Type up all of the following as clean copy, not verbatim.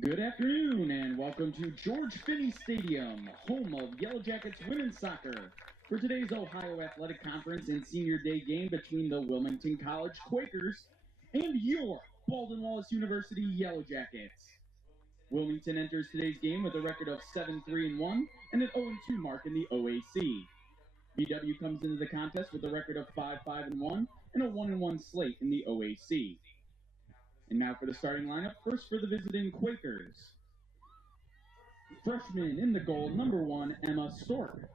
Good afternoon and welcome to George Finnie Stadium, home of Yellow Jackets women's soccer, for today's Ohio Athletic Conference and Senior Day game between the Wilmington College Quakers and your Baldwin Wallace University Yellow Jackets. Wilmington enters today's game with a record of 7-3-1 and an 0-2 mark in the OAC. BW comes into the contest with a record of 5-5-1 and a 1-1 slate in the OAC. And now for the starting lineup, first for the visiting Quakers. Freshman in the goal, number 1, Emma Stork.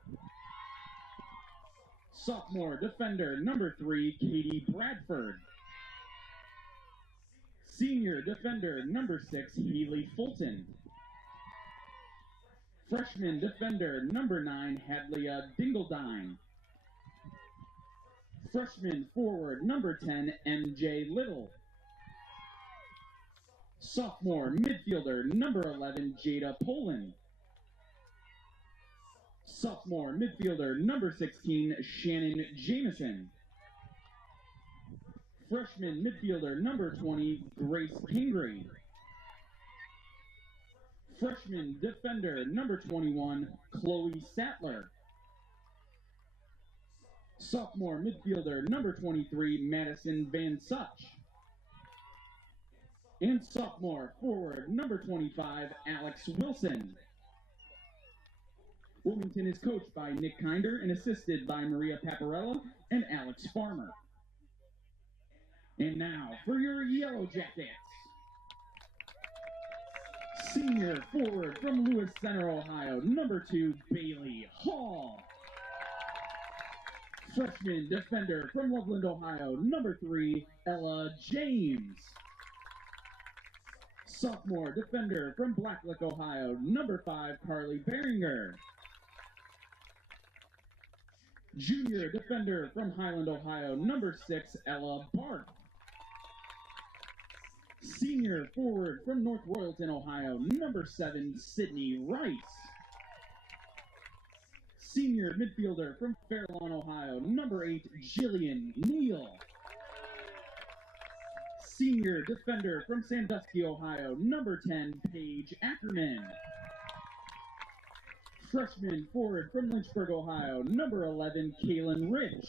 Sophomore defender, number 3, Katie Bradford. Senior defender, number 6, Haley Fulton. Freshman defender, number 9, Hadlea Dingledine. Freshman forward, number 10, MJ Little. Sophomore midfielder, number 11, Jada Poland. Sophomore midfielder, number 16, Shannon Jameson. Freshman midfielder, number 20, Grace Kingrey. Freshman defender, number 21, Chloe Sattler. Sophomore midfielder, number 23, Madison Van Such. And sophomore forward, number 25, Alex Wilson. Wilmington is coached by Nick Kinder and assisted by Maria Paparella and Alex Farmer. And now for your Yellow Jackets. Senior forward from Lewis Center, Ohio, number 2, Bailey Hall. Freshman defender from Loveland, Ohio, number 3, Ella James. Sophomore defender from Blacklick, Ohio, number 5, Carly Beringer. Junior defender from Highland, Ohio, number 6, Ella Barth. Senior forward from North Royalton, Ohio, number 7, Sydney Rice. Senior midfielder from Fairlawn, Ohio, number 8, Jillian Neal. Senior defender from Sandusky, Ohio, number 10, Paige Ackerman. Freshman forward from Lynchburg, Ohio, number 11, Kaylin Rich.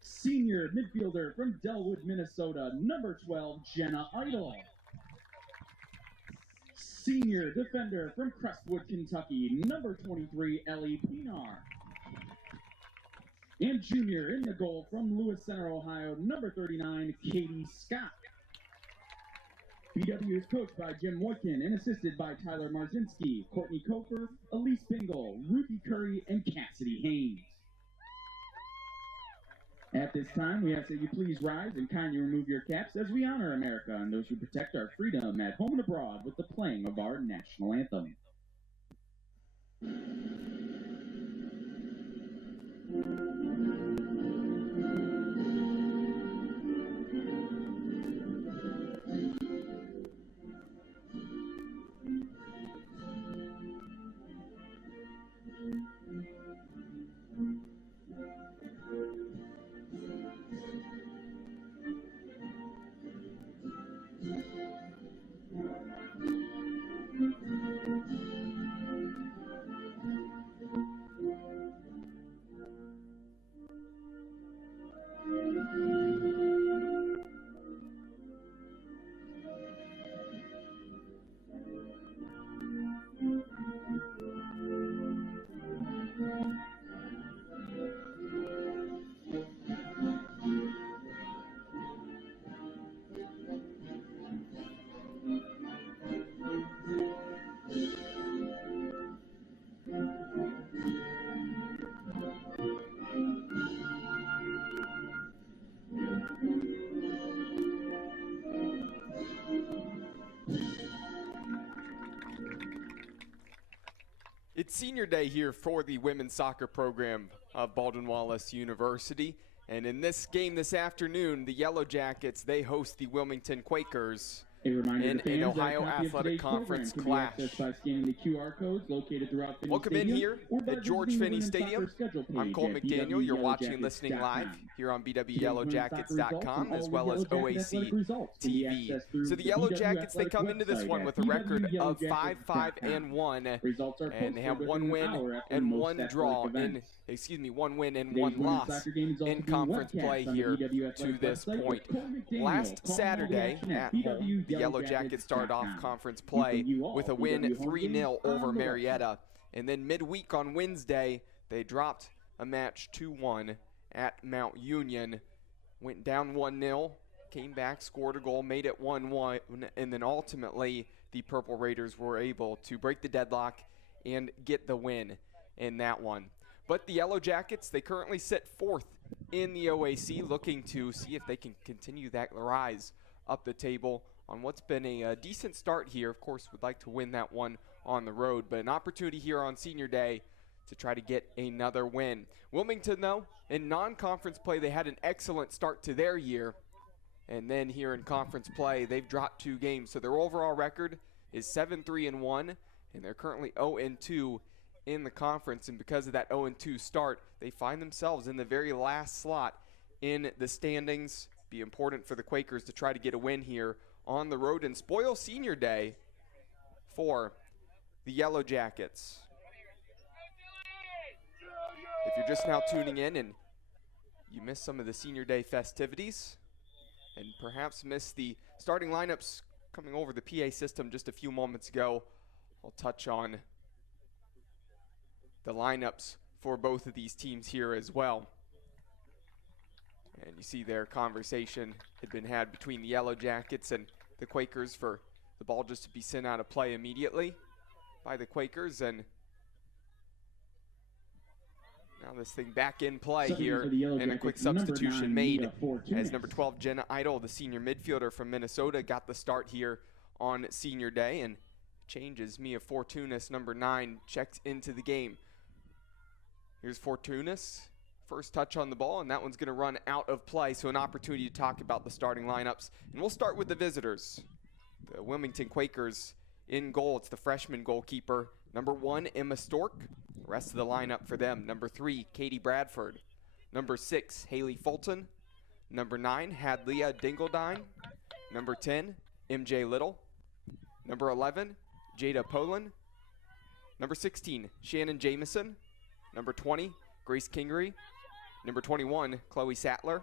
Senior midfielder from Delwood, Minnesota, number 12, Jenna Idle. Senior defender from Crestwood, Kentucky, number 23, Ellie Pinar. And junior in the goal from Lewis Center, Ohio, number 39, Katie Scott. BW is coached by Jim Woykin and assisted by Tyler Marzinski, Courtney Kofer, Elise Bingle, Ruthie Curry, and Cassidy Haynes. At this time, we ask that you please rise and kindly remove your caps as we honor America and those who protect our freedom at home and abroad with the playing of our national anthem. It's senior day here for the women's soccer program of Baldwin Wallace University. And in this game this afternoon, the Yellow Jackets, they host the Wilmington Quakers. A reminder in to an fans that a Ohio copy of Athletic today's program Conference can clash. be accessed by scanning the QR codes located throughout Finney Welcome Stadium in here or by at George visiting the Finnie women's Stadium. soccer schedule page I'm Cole at McDaniel. You're watching and listening live bwyellowjackets.com. here on Today's women's soccer results bwyellowjackets.com and as all well the as Yellow Jacket OAC athletic results can be TV. accessed through So the the Yellow BW Jackets, they Athletic come into this website one at with a record of bwyellowjackets.com. 5-5-1, Results are and they have posted one within win an hour after and most one athletic draw in, events. one win and Today's one women's loss soccer game is also in being conference webcast play on the here BW to Athletic this website point. with Cole McDaniel Last calling all the Saturday action at BW home, the Yellow Jackets started off Yellowjackets.com. conference You can play view all with a BW win home 3-0 games over on the Marietta. And then midweek on Wednesday, they dropped a match 2-1 at Mount Union. Went down 1-0, came back, scored a goal, made it 1-1, and then ultimately the Purple Raiders were able to break the deadlock and get the win in that one. But the Yellow Jackets, they currently sit fourth in the OAC, looking to see if they can continue that rise up the table on what's been a decent start here. Of course, would like to win that one on the road, but an opportunity here on Senior Day to try to get another win. Wilmington, though, in non-conference play, they had an excellent start to their year. And then here in conference play, they've dropped 2 games. So their overall record is 7-3-1, and they're currently 0-2 in the conference. And because of that 0-2 start, they find themselves in the very last slot in the standings. Be important for the Quakers to try to get a win here on the road and spoil Senior Day for the Yellow Jackets. If you're just now tuning in and you missed some of the Senior Day festivities and perhaps missed the starting lineups coming over the PA system just a few moments ago, I'll touch on the lineups for both of these teams here as well. And you see their conversation had been had between the Yellow Jackets and the Quakers for the ball just to be sent out of play immediately by the Quakers. And now this thing back in play here, and a quick substitution made as number 12, Jenna Idle, the senior midfielder from Minnesota, got the start here on Senior Day, and changes Mia Fortunas, number 9, checked into the game. Here's Fortunas, first touch on the ball, and that one's going to run out of play, so an opportunity to talk about the starting lineups. And we'll start with the visitors. The Wilmington Quakers in goal, it's the freshman goalkeeper, number 1, Emma Stork. The rest of the lineup for them: number 3, Katie Bradford; number 6, Haley Fulton; number 9, Hadlea Dingledine; number 10, MJ Little; number 11, Jada Poland; number 16, Shannon Jameson; number 20, Grace Kingery; number 21, Chloe Sattler;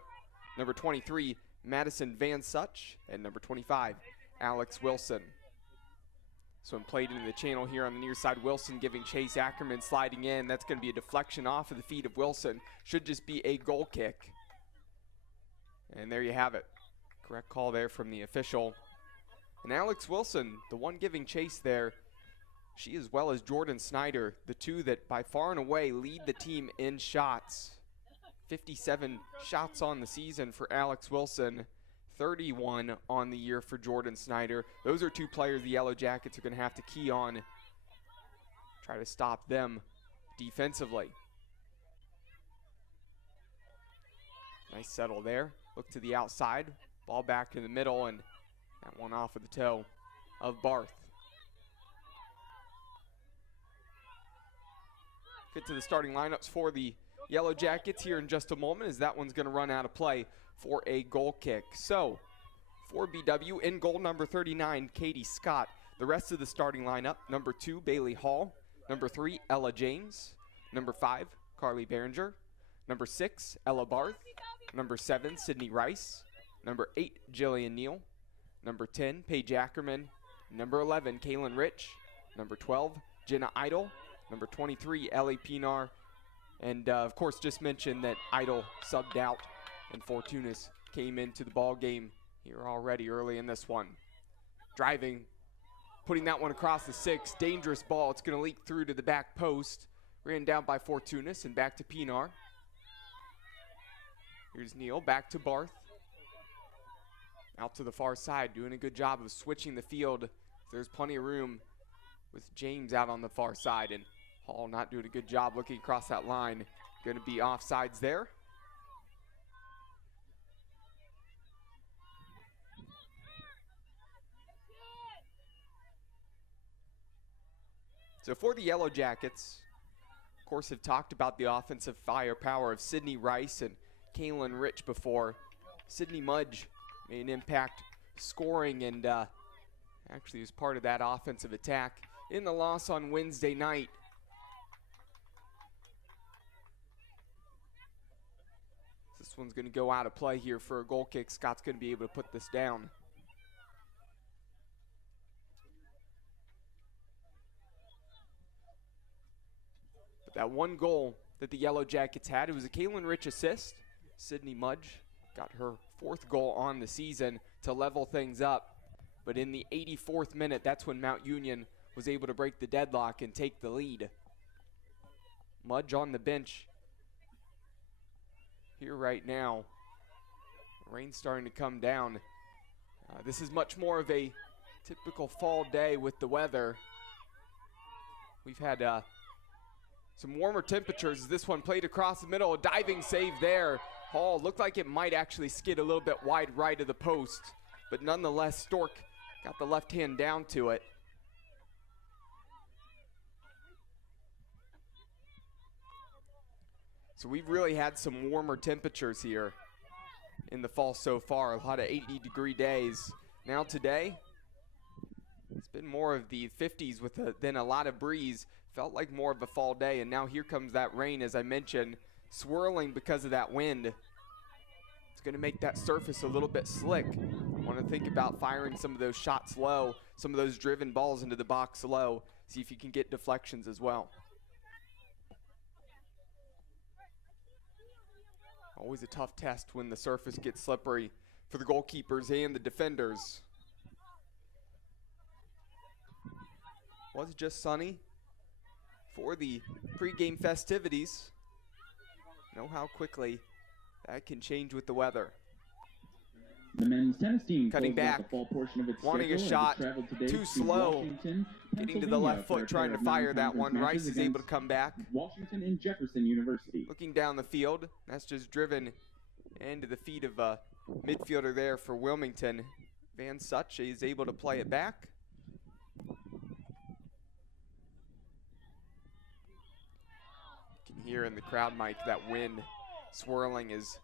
number 23, Madison Van Such; and number 25, Alex Wilson. So when played into the channel here on the near side, Wilson giving chase, Ackerman sliding in. That's going to be a deflection off of the feet of Wilson. Should just be a goal kick. And there you have it. Correct call there from the official. And Alex Wilson, the one giving chase there, she as well as Jordan Snyder, the two that by far and away lead the team in shots. 57 shots on the season for Alex Wilson. 31 on the year for Jordan Snyder. Those are two players the Yellow Jackets are going to have to key on. Try to stop them defensively. Nice settle there. Look to the outside. Ball back in the middle, and that one off of the toe of Barth. Get to the starting lineups for the Yellow Jackets here in just a moment, as that one's going to run out of play for a goal kick. So, for BW, in goal, number 39, Katie Scott. The rest of the starting lineup: number 2, Bailey Hall; number 3, Ella James; number 5, Carly Behringer; number 6, Ella Barth; number 7, Sydney Rice; number 8, Jillian Neal; number 10, Paige Ackerman; number 11, Kaylin Rich; number 12, Jenna Idle; number 23, Ellie Pinar; and of course just mentioned that Idle subbed out and Fortunas came into the ball game here already early in this one. Driving, putting that one across the 6. Dangerous ball. It's going to leak through to the back post. Ran down by Fortunas and back to Pinar. Here's Neal, back to Barth. Out to the far side, doing a good job of switching the field. There's plenty of room with James out on the far side, and Hall not doing a good job looking across that line. Going to be offsides there. So for the Yellow Jackets, of course, have talked about the offensive firepower of Sydney Rice and Kaylin Rich before. Sydney Mudge made an impact scoring and actually was part of that offensive attack in the loss on Wednesday night. This one's going to go out of play here for a goal kick. Scott's going to be able to put this down. But that one goal that the Yellow Jackets had, it was a Kaylin Rich assist. Sydney Mudge got her 4th goal on the season to level things up. But in the 84th minute, that's when Mount Union was able to break the deadlock and take the lead. Mudge on the bench here right now. The rain's starting to come down. This is much more of a typical fall day with the weather. We've had some warmer temperatures as this one played across the middle. A diving save there. Hall looked like it might actually skid a little bit wide right of the post, but nonetheless Stork got the left hand down to it. So we've really had some warmer temperatures here in the fall so far. A lot of 80-degree days. Now today, it's been more of the 50s with then a lot of breeze. Felt like more of a fall day, and now here comes that rain, as I mentioned, swirling because of that wind. It's going to make that surface a little bit slick. Want to think about firing some of those shots low, some of those driven balls into the box low. See if you can get deflections as well. Always a tough test when the surface gets slippery for the goalkeepers and the defenders. Was just sunny for the pregame festivities. Know how quickly that can change with the weather. The men's tennis team cutting back, the fall portion of its wanting a shot, too slow, getting to the left foot, trying to fire that one. Rice is able to come back. Washington and Jefferson University. Looking down the field, that's just driven into the feet of a midfielder there for Wilmington. Van Such is able to play it back. You can hear in the crowd mic that wind swirling as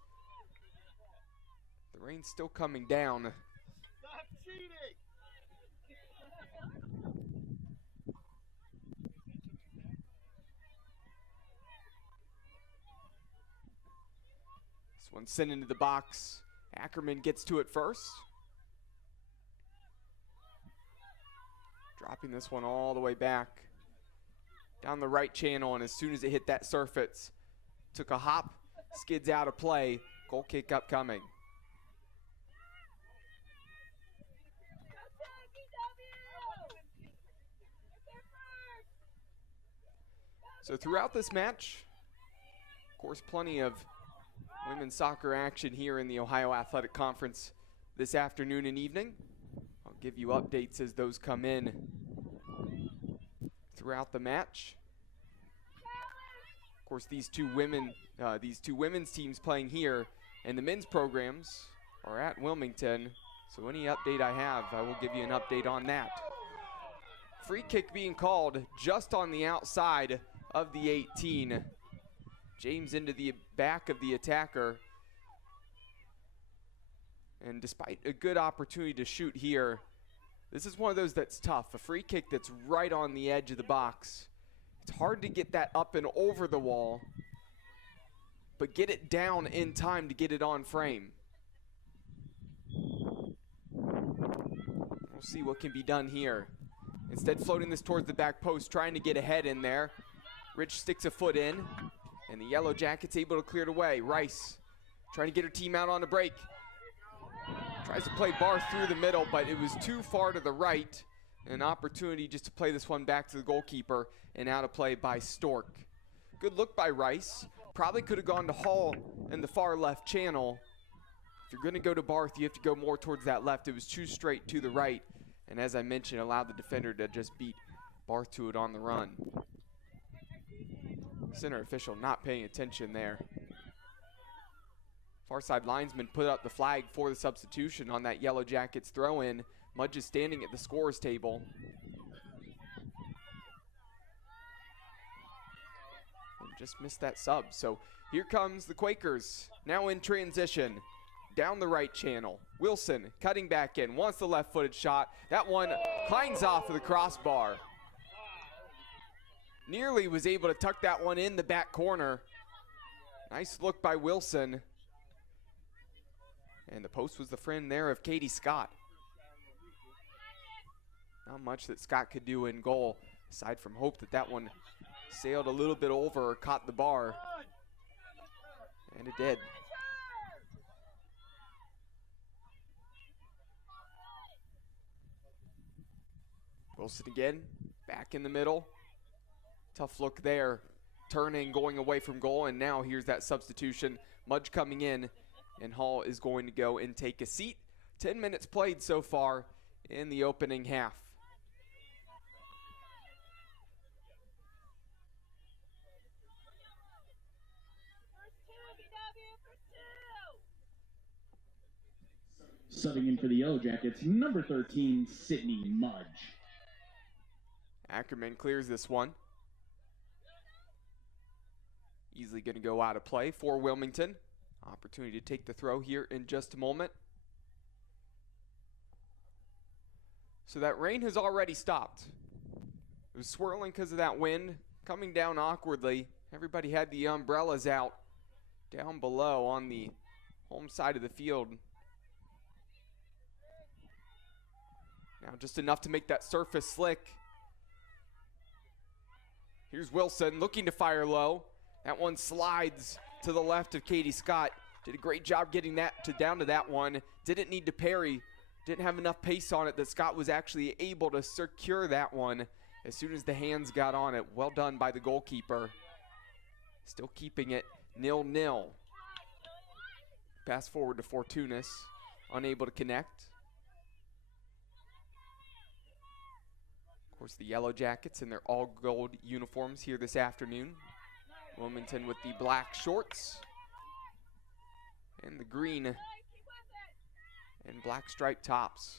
the rain's still coming down. Stop cheating! This one's sent into the box. Ackerman gets to it first. Dropping this one all the way back down the right channel, and as soon as it hit that surface, took a hop, skids out of play, goal kick upcoming. So throughout this match, of course, plenty of women's soccer action here in the Ohio Athletic Conference this afternoon and evening. I'll give you updates as those come in throughout the match. Of course, these two women's teams playing here, and the men's programs are at Wilmington. So any update I have, I will give you an update on that. Free kick being called just on the outside of the 18. James into the back of the attacker. And despite a good opportunity to shoot here, this is one of those that's tough. A free kick that's right on the edge of the box. It's hard to get that up and over the wall, but get it down in time to get it on frame. We'll see what can be done here. Instead, floating this towards the back post, trying to get ahead in there. Rich sticks a foot in, and the Yellow Jackets able to clear it away. Rice trying to get her team out on a break. Tries to play Barth through the middle, but it was too far to the right. An opportunity just to play this one back to the goalkeeper, and out of play by Stork. Good look by Rice. Probably could have gone to Hall in the far left channel. If you're going to go to Barth, you have to go more towards that left. It was too straight to the right, and as I mentioned, allowed the defender to just beat Barth to it on the run. Center official not paying attention there. Far side linesman put up the flag for the substitution on that Yellow Jackets throw-in. Mudge is standing at the scorer's table. just missed that sub. So here comes the Quakers, now in transition. Down the right channel. Wilson cutting back in, wants the left-footed shot. That one climbs off of the crossbar. Nearly was able to tuck that one in the back corner. Nice look by Wilson. And the post was the friend there of Katie Scott. Not much that Scott could do in goal, aside from hope that that one sailed a little bit over or caught the bar. And it did. Wilson again, back in the middle. Tough look there, turning, going away from goal, and now here's that substitution. Mudge coming in, and Hall is going to go and take a seat. 10 minutes played so far in the opening half. Subbing in for the Yellow Jackets, number 13, Sydney Mudge. Ackerman clears this one. Easily going to go out of play for Wilmington. Opportunity to take the throw here in just a moment. So that rain has already stopped. It was swirling because of that wind, coming down awkwardly. Everybody had the umbrellas out down below on the home side of the field. Now just enough to make that surface slick. Here's Wilson looking to fire low. That one slides to the left of Katie Scott. Did a great job getting that down to that one. Didn't need to parry. Didn't have enough pace on it that Scott was actually able to secure that one as soon as the hands got on it. Well done by the goalkeeper. Still keeping it 0-0. Pass forward to Fortunas. Unable to connect. Of course, the Yellow Jackets in their all-gold uniforms here this afternoon. Wilmington with the black shorts and the green and black striped tops.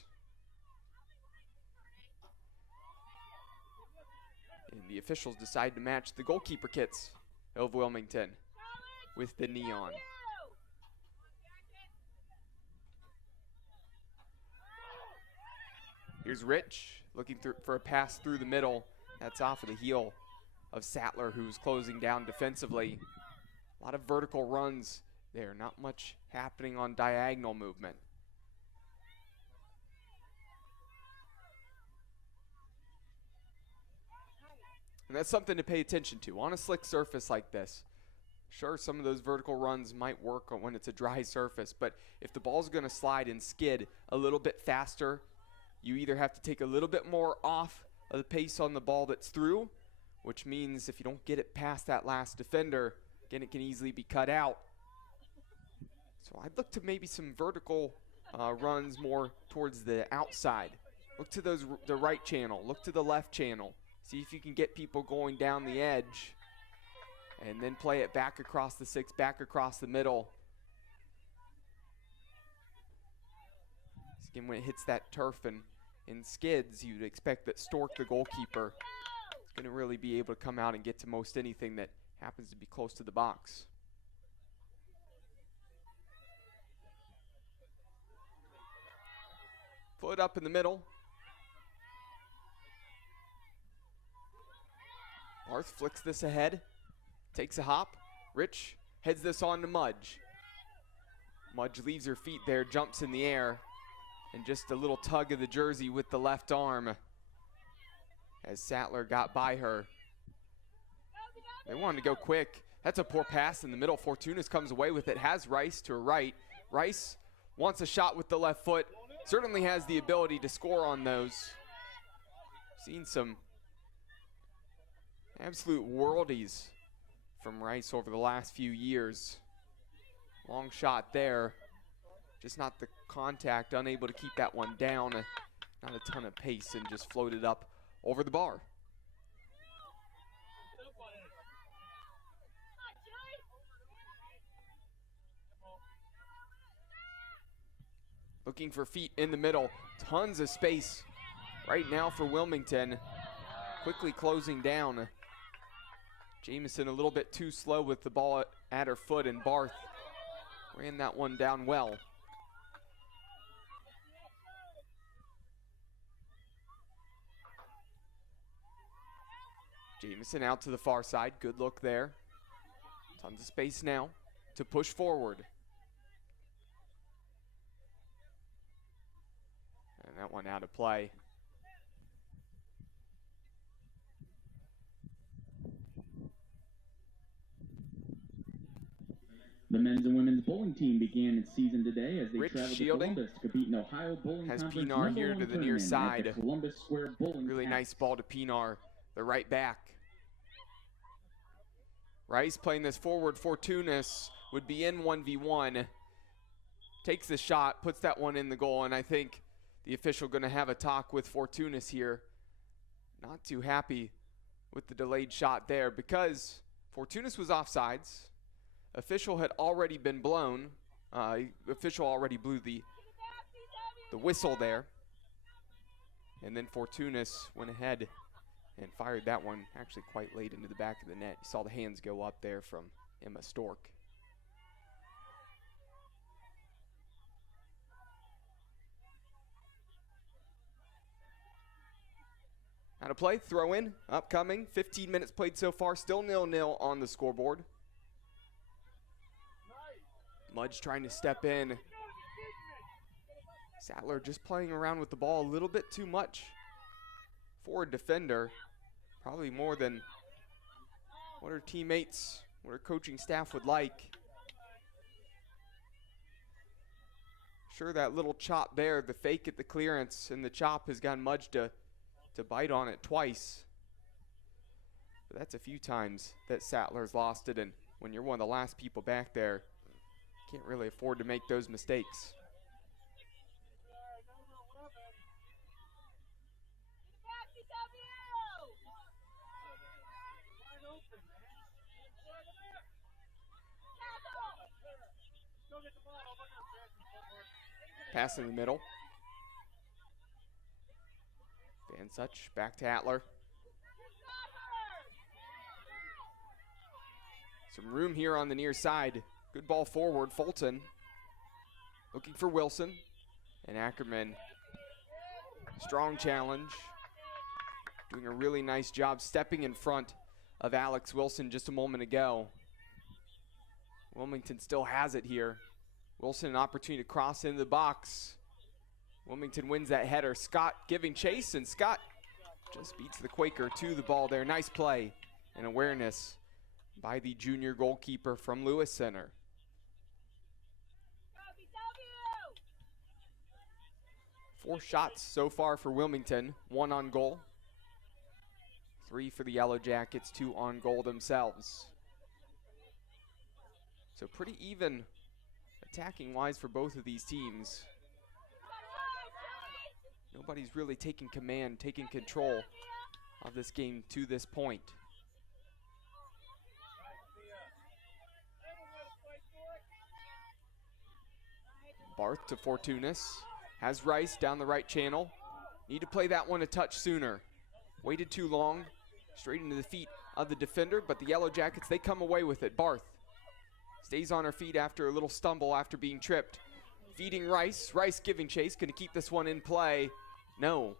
And the officials decide to match the goalkeeper kits of Wilmington with the neon. Here's Rich looking for a pass through the middle. That's off of the heel of Sattler, who's closing down defensively. A lot of vertical runs there, not much happening on diagonal movement. And that's something to pay attention to on a slick surface like this. Sure, some of those vertical runs might work when it's a dry surface, but if the ball's going to slide and skid a little bit faster, you either have to take a little bit more off of the pace on the ball that's through, which means if you don't get it past that last defender, again, it can easily be cut out. So I'd look to maybe some vertical runs more towards the outside. Look to the right channel. Look to the left channel. See if you can get people going down the edge. And then play it back across the six, back across the middle. Again, when it hits that turf and skids, you'd expect that Stork, the goalkeeper, is going to really be able to come out and get to most anything that happens to be close to the box. Foot up in the middle. Barth flicks this ahead, takes a hop. Rich heads this on to Mudge. Mudge leaves her feet there, jumps in the air, and just a little tug of the jersey with the left arm as Sattler got by her. They wanted to go quick. That's a poor pass in the middle. Fortunas comes away with it, has Rice to her right. Rice wants a shot with the left foot. Certainly has the ability to score on those. Seen some absolute worldies from Rice over the last few years. Long shot there. Just not the contact, unable to keep that one down. Not a ton of pace and just floated up over the bar. Looking for feet in the middle. Tons of space right now for Wilmington. Quickly closing down. Jamison a little bit too slow with the ball at her foot, and Barth ran that one down well. Jamison out to the far side. Good look there. Tons of space now to push forward. And that one out of play. The men's and women's bowling team began its season today as they Rich traveled shielding. to Columbus to compete in Ohio Bowling Has Conference Pinar here #1 to the near tournament at side. the Columbus Square Bowling Really Pass. nice ball to Pinar, the right back. Rice playing this forward. Fortunas would be in 1v1. Takes the shot, puts that one in the goal, and I think the official going to have a talk with Fortunas here. Not too happy with the delayed shot there because Fortunas was offsides. Official had already been blown. Official already blew the whistle there. And then Fortunas went ahead and fired that one actually quite late into the back of the net. You saw the hands go up there from Emma Stork. Out of play, throw in, upcoming. 15 minutes played so far, still 0-0 on the scoreboard. Mudge trying to step in. Sattler just playing around with the ball a little bit too much for a defender. Probably more than what her teammates, what her coaching staff would like. Sure, that little chop there, the fake at the clearance and the chop has gotten Mudge to bite on it twice. But that's a few times that Sattler's lost it, and when you're one of the last people back there, can't really afford to make those mistakes. Pass in the middle. Van Such back to Atler. Some room here on the near side. Good ball forward. Fulton looking for Wilson. And Ackerman. Strong challenge. Doing a really nice job stepping in front of Alex Wilson just a moment ago. Wilmington still has it here. Wilson an opportunity to cross into the box. Wilmington wins that header. Scott giving chase, and Scott just beats the Quaker to the ball there. Nice play and awareness by the junior goalkeeper from Lewis Center. Four shots so far for Wilmington, 1 on goal. 3 for the Yellow Jackets, 2 on goal themselves. So pretty even attacking-wise for both of these teams. Nobody's really taking command, taking control of this game to this point. Barth to Fortunas. Has Rice down the right channel. Need to play that one a touch sooner. Waited too long. Straight into the feet of the defender, but the Yellow Jackets, they come away with it. Barth stays on her feet after a little stumble after being tripped. Feeding Rice. Rice giving chase. Going to keep this one in play. No.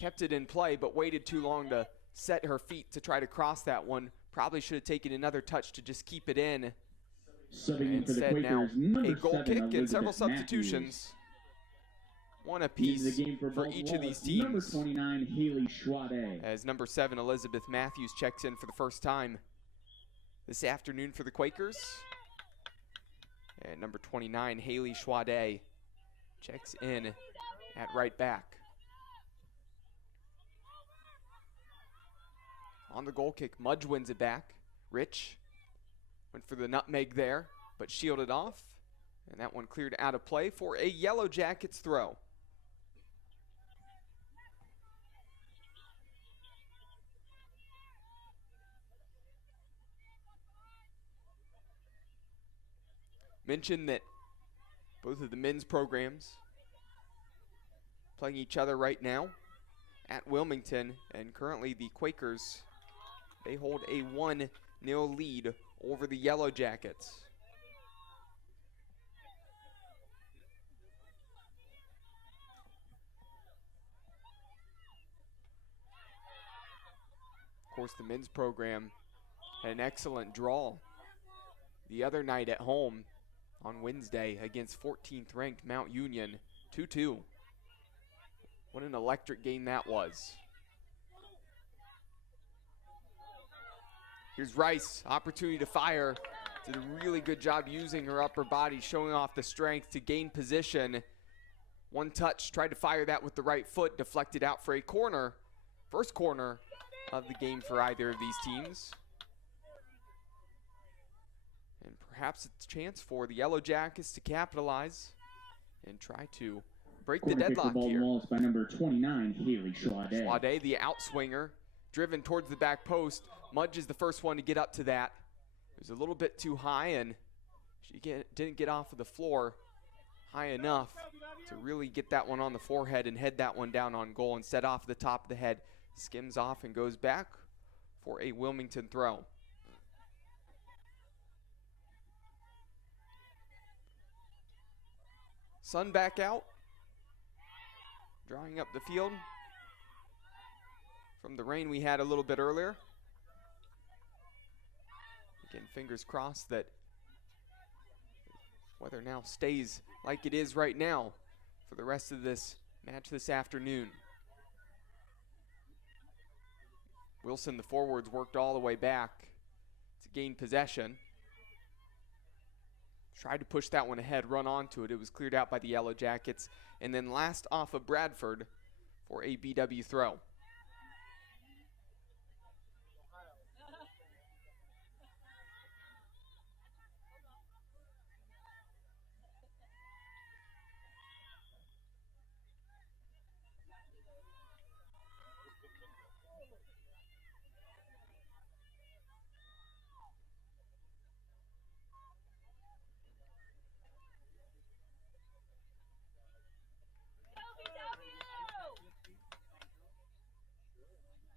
Kept it in play, but waited too long to set her feet to try to cross that one. Probably should have taken another touch to just keep it in. Instead now a goal kick and several substitutions. One apiece for each of these teams. Number 29, Haley Schwade. As number 7, Elizabeth Matthews checks in for the first time this afternoon for the Quakers. And number 29, Haley Schwade, checks in at right back. On the goal kick, Mudge wins it back. Rich went for the nutmeg there, but shielded off. And that one cleared out of play for a Yellow Jackets throw. Mentioned that both of the men's programs playing each other right now at Wilmington, and currently the Quakers They hold a 1-0 lead over the Yellow Jackets. Of course, the men's program had an excellent draw the other night at home on Wednesday against 14th ranked Mount Union, 2-2. What an electric game that was. Here's Rice, opportunity to fire. Did a really good job using her upper body, showing off the strength to gain position. One touch, tried to fire that with the right foot, deflected out for a corner. First corner of the game for either of these teams. And perhaps it's a chance for the Yellow Jackets to capitalize and try to break the deadlock here. Wallace by number 29, Haley Schlade. Schlade, the outswinger, driven towards the back post. Mudge is the first one to get up to that. It was a little bit too high, and she didn't get off of the floor high enough to really get that one on the forehead and head that one down on goal. Instead, off the top of the head, skims off and goes back for a Wilmington throw. Sun back out, drying up the field from the rain we had a little bit earlier. Again, fingers crossed that weather now stays like it is right now for the rest of this match this afternoon. Wilson, the forwards, worked all the way back to gain possession. Tried to push that one ahead, run onto it. It was cleared out by the Yellow Jackets. And then last off of Bradford for a BW throw.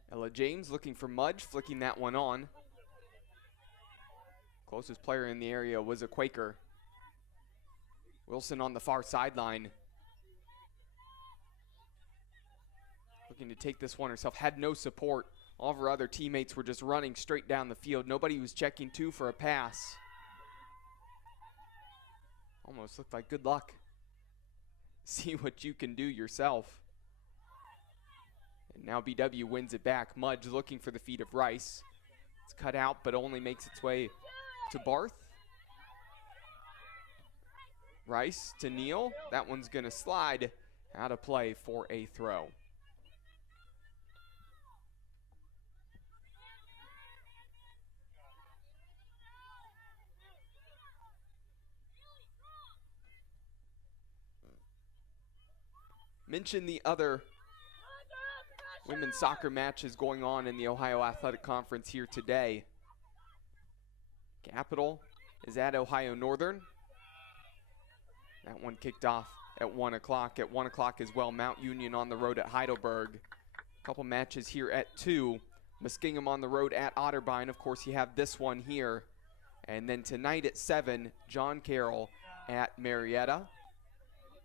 Ella James looking for Mudge, flicking that one on. Closest player in the area was a Quaker. Wilson on the far sideline. Looking to take this one herself, had no support. All of her other teammates were just running straight down the field. Nobody was checking two for a pass. Almost looked like good luck. See what you can do yourself. And now BW wins it back. Mudge looking for the feet of Rice. It's cut out, but only makes its way to Barth. Rice to Neal. That one's going to slide out of play for a throw. Mention the other women's soccer matches going on in the Ohio Athletic Conference here today. Capital is at Ohio Northern. That one kicked off at 1 o'clock. At 1 o'clock as well, Mount Union on the road at Heidelberg. A couple matches here at 2. Muskingum on the road at Otterbein. Of course, you have this one here. And then tonight at 7, John Carroll at Marietta.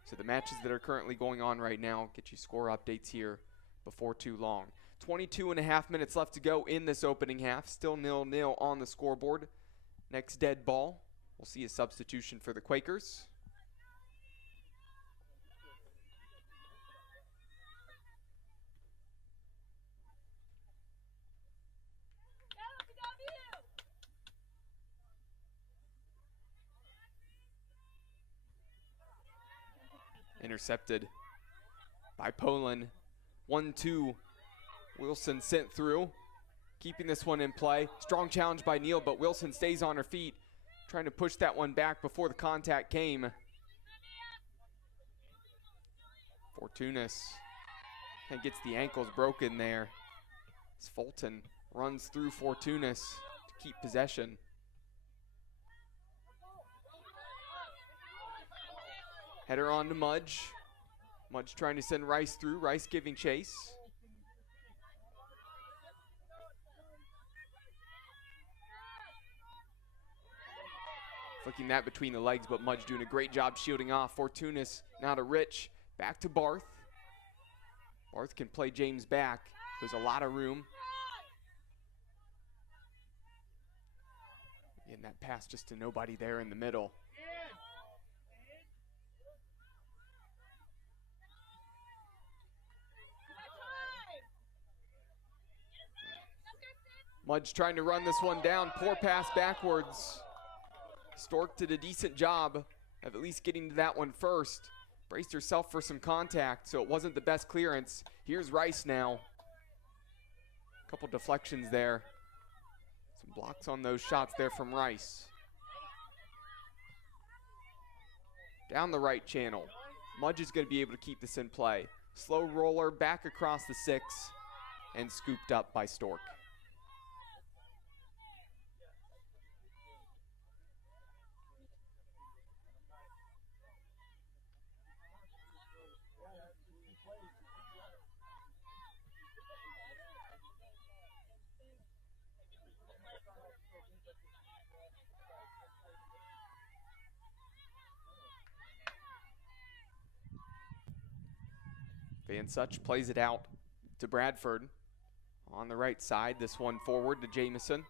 So the matches that are currently going on right now, get you score updates here before too long. 22.5 minutes left to go in this opening half. Still 0-0 on the scoreboard. Next dead ball, we'll see a substitution for the Quakers. Intercepted by Poland. 1-2. Wilson sent through. Keeping this one in play. Strong challenge by Neal, but Wilson stays on her feet. Trying to push that one back before the contact came. Fortunas and gets the ankles broken there. As Fulton runs through Fortunas to keep possession. Header on to Mudge. Mudge trying to send Rice through. Rice giving chase. Flicking that between the legs, but Mudge doing a great job shielding off. Fortunas now to Rich. Back to Barth. Barth can play James back. There's a lot of room. Getting that pass just to nobody there in the middle. Mudge trying to run this one down. Poor pass backwards. Stork did a decent job of at least getting to that one first. Braced herself for some contact, so it wasn't the best clearance. Here's Rice now. A couple deflections there. Some blocks on those shots there from Rice. Down the right channel. Mudge is going to be able to keep this in play. Slow roller back across the 6 and scooped up by Stork. Van Such plays it out to Bradford. On the right side, this one forward to Jamison.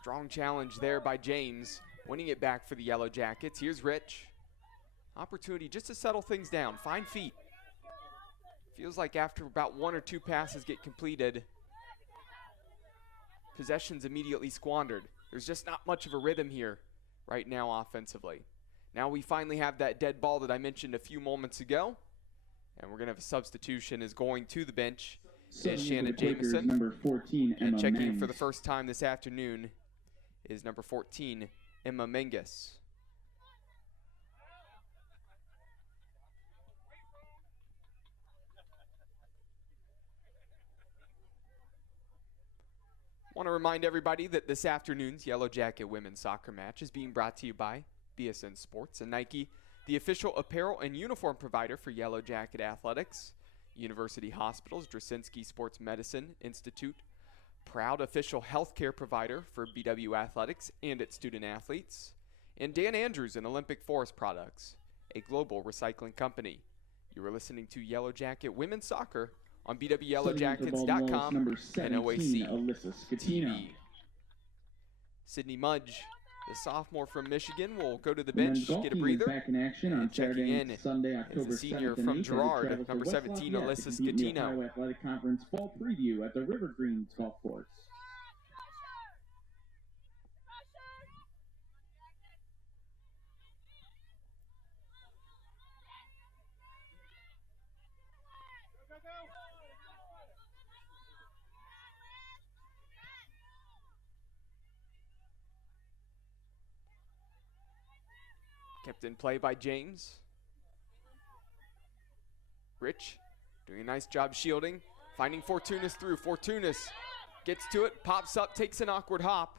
Strong challenge there by James, winning it back for the Yellow Jackets. Here's Rich. Opportunity just to settle things down, find feet. Feels like after about 1 or 2 passes get completed, possession's immediately squandered. There's just not much of a rhythm here right now offensively. Now we finally have that dead ball that I mentioned a few moments ago. And we're going to have a substitution is going to the bench is Shannon Jamison. Number 14, Emma and checking Mengs. for the first time this afternoon is number 14, Emma Menges. Want to remind everybody that this afternoon's Yellow Jacket women's soccer match is being brought to you by BSN Sports and Nike, the official apparel and uniform provider for Yellow Jacket Athletics. University Hospitals, Drasinski Sports Medicine Institute, proud official healthcare provider for BW Athletics and its student athletes. And Dan Andrews and Olympic Forest Products, a global recycling company. You are listening to Yellow Jacket women's soccer on BWYellowJackets.com and OAC TV. Sydney Mudge, the sophomore from Michigan, will go to the bench, get a breather. Back in action on checking in Sunday, is October the senior 7th and from 8th, Girard, as it number travels to 17, West Alyssa Lafayette to compete in the Scatino. Ohio Athletic Conference Fall Preview at the River Greens Golf Course. Kept in play by James. Rich doing a nice job shielding, finding Fortunas through. Fortunas gets to it, pops up, takes an awkward hop.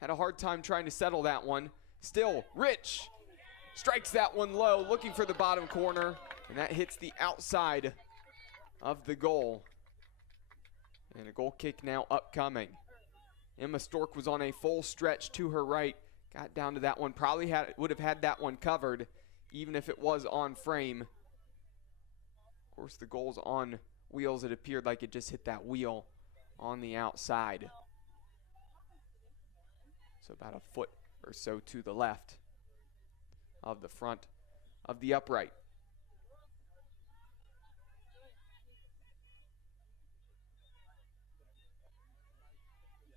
Had a hard time trying to settle that one. Still, Rich strikes that one low, looking for the bottom corner, and that hits the outside of the goal. And a goal kick now upcoming. Emma Stork was on a full stretch to her right. Got down to that one, probably would have had that one covered, even if it was on frame. Of course, the goal's on wheels. It appeared like it just hit that wheel on the outside. So about a foot or so to the left of the front of the upright.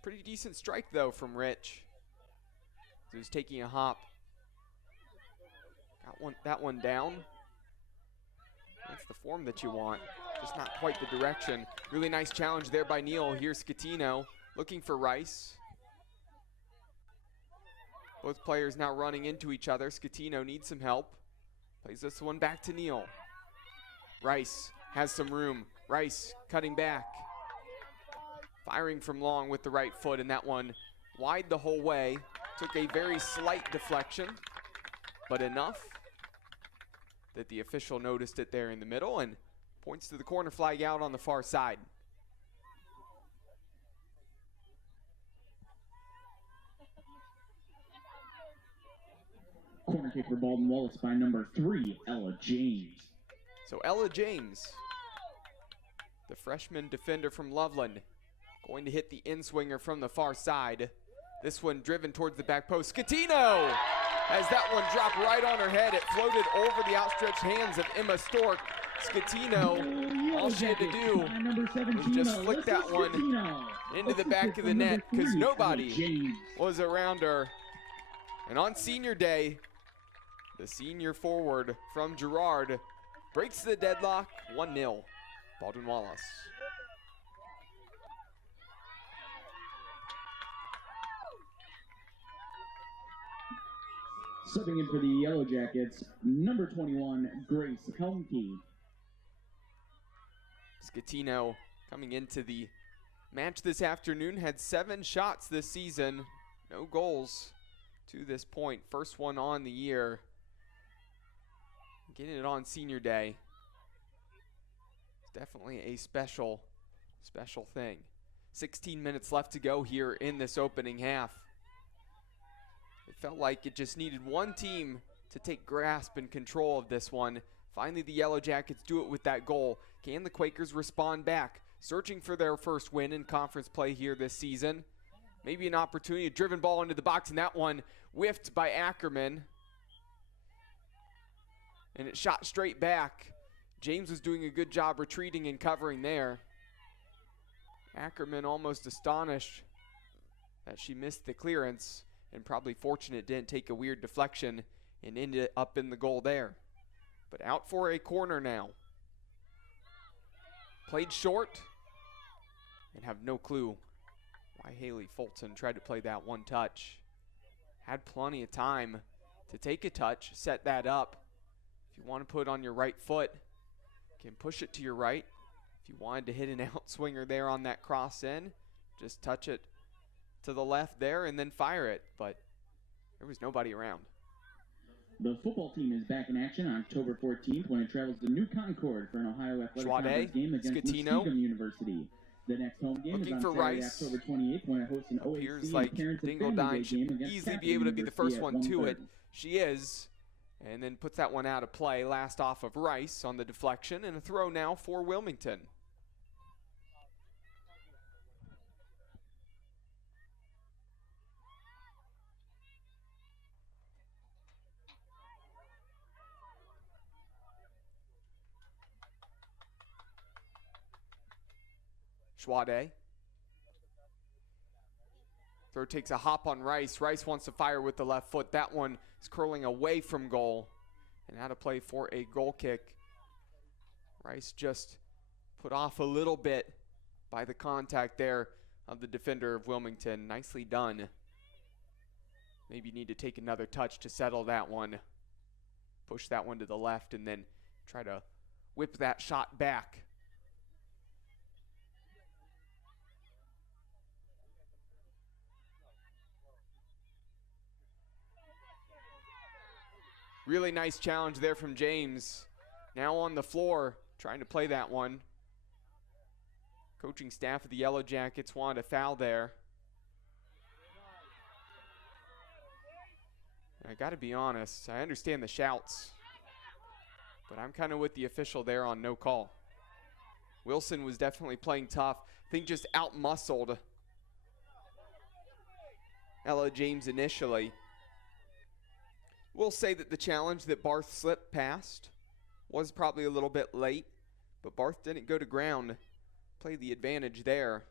Pretty decent strike, though, from Rich. Who's taking a hop. Got that one down. That's the form that you want. Just not quite the direction. Really nice challenge there by Neal. Here's Scatino looking for Rice. Both players now running into each other. Scatino needs some help. Plays this one back to Neal. Rice has some room. Rice cutting back. Firing from long with the right foot, and that one wide the whole way. Took a very slight deflection, but enough that the official noticed it there in the middle and points to the corner flag out on the far side. kick for Baldwin Wallace by number 3, Ella James. So Ella James, the freshman defender from Loveland, going to hit the in-swinger from the far side. This one driven towards the back post. Scatino has that one dropped right on her head. It floated over the outstretched hands of Emma Stork. Scatino, all she had to do was just flick that one into the back of the net because nobody was around her. And on senior day, the senior forward from Girard breaks the deadlock, 1-0, Baldwin Wallace. Subbing in for the Yellow Jackets, number 21, Grace Helmke. Scatino coming into the match this afternoon had 7 shots this season, no goals to this point. First one on the year. Getting it on senior day. It's definitely a special thing. 16 minutes left to go here in this opening half. It felt like it just needed one team to take grasp and control of this one. Finally, the Yellow Jackets do it with that goal. Can the Quakers respond back? Searching for their first win in conference play here this season. Maybe an opportunity, a driven ball into the box, and that one whiffed by Ackerman. And it shot straight back. James was doing a good job retreating and covering there. Ackerman almost astonished that she missed the clearance, and probably fortunate didn't take a weird deflection and ended up in the goal there. But out for a corner now. Played short and have no clue why Haley Fulton tried to play that one touch. Had plenty of time to take a touch, set that up. If you want to put on your right foot, you can push it to your right. If you wanted to hit an outswinger there on that cross in, just touch it to the left there and then fire it. But there was nobody around. The football team is back in action on October 14th when it travels to New Concord for an Ohio Athletic Conference game against Muskegon University. The next home game is on Saturday, October 28th when it hosts an OAC appears like Dingledine should easily be able to be the first one to it. She is. And then puts that one out of play. Last off of Rice on the deflection, and a throw now for Wilmington. Schwade. Throw takes a hop on Rice. Rice wants to fire with the left foot. That one is curling away from goal. And out of play for a goal kick. Rice just put off a little bit by the contact there of the defender of Wilmington. Nicely done. Maybe need to take another touch to settle that one. Push that one to the left and then try to whip that shot back. Really nice challenge there from James. Now on the floor, trying to play that one. Coaching staff of the Yellow Jackets wanted a foul there. And I got to be honest, I understand the shouts, but I'm kind of with the official there on no call. Wilson was definitely playing tough. I think just out-muscled Ella James initially. We'll say that the challenge that Barth slipped past was probably a little bit late, but Barth didn't go to ground. Played the advantage there.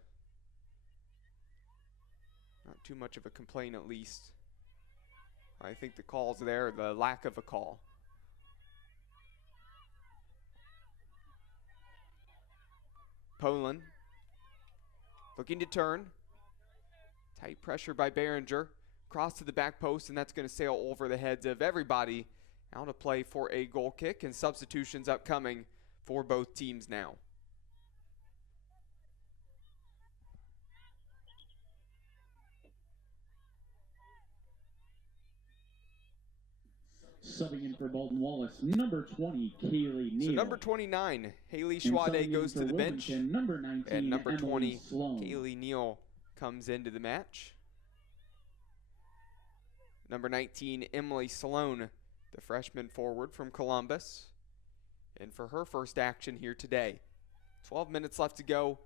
Not too much of a complaint, at least. I think the call's there, the lack of a call. Poland looking to turn. Tight pressure by Behringer. Cross to the back post, and that's going to sail over the heads of everybody. Out of play for a goal kick, and substitutions upcoming for both teams now. Subbing in for Baldwin Wallace, number 20, Kaylee Neal. So number 29, Haley Schwade goes to the bench. Number 19, and number 20, Sloan. Kaylee Neal comes into the match. Number 19, Emily Sloan the freshman forward from Columbus, and for her first action here today. 12 minutes left to go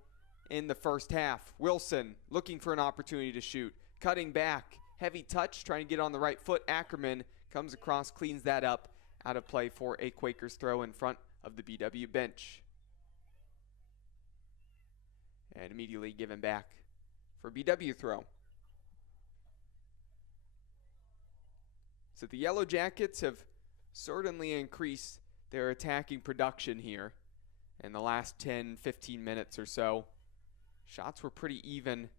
in the first half. Wilson looking for an opportunity to shoot. Cutting back. Heavy touch, trying to get on the right foot. Ackerman comes across, cleans that up. Out of play for a Quakers throw in front of the BW bench. And immediately given back for BW throw. So the Yellow Jackets have certainly increased their attacking production here in the last 10-15 minutes or so. Shots were pretty even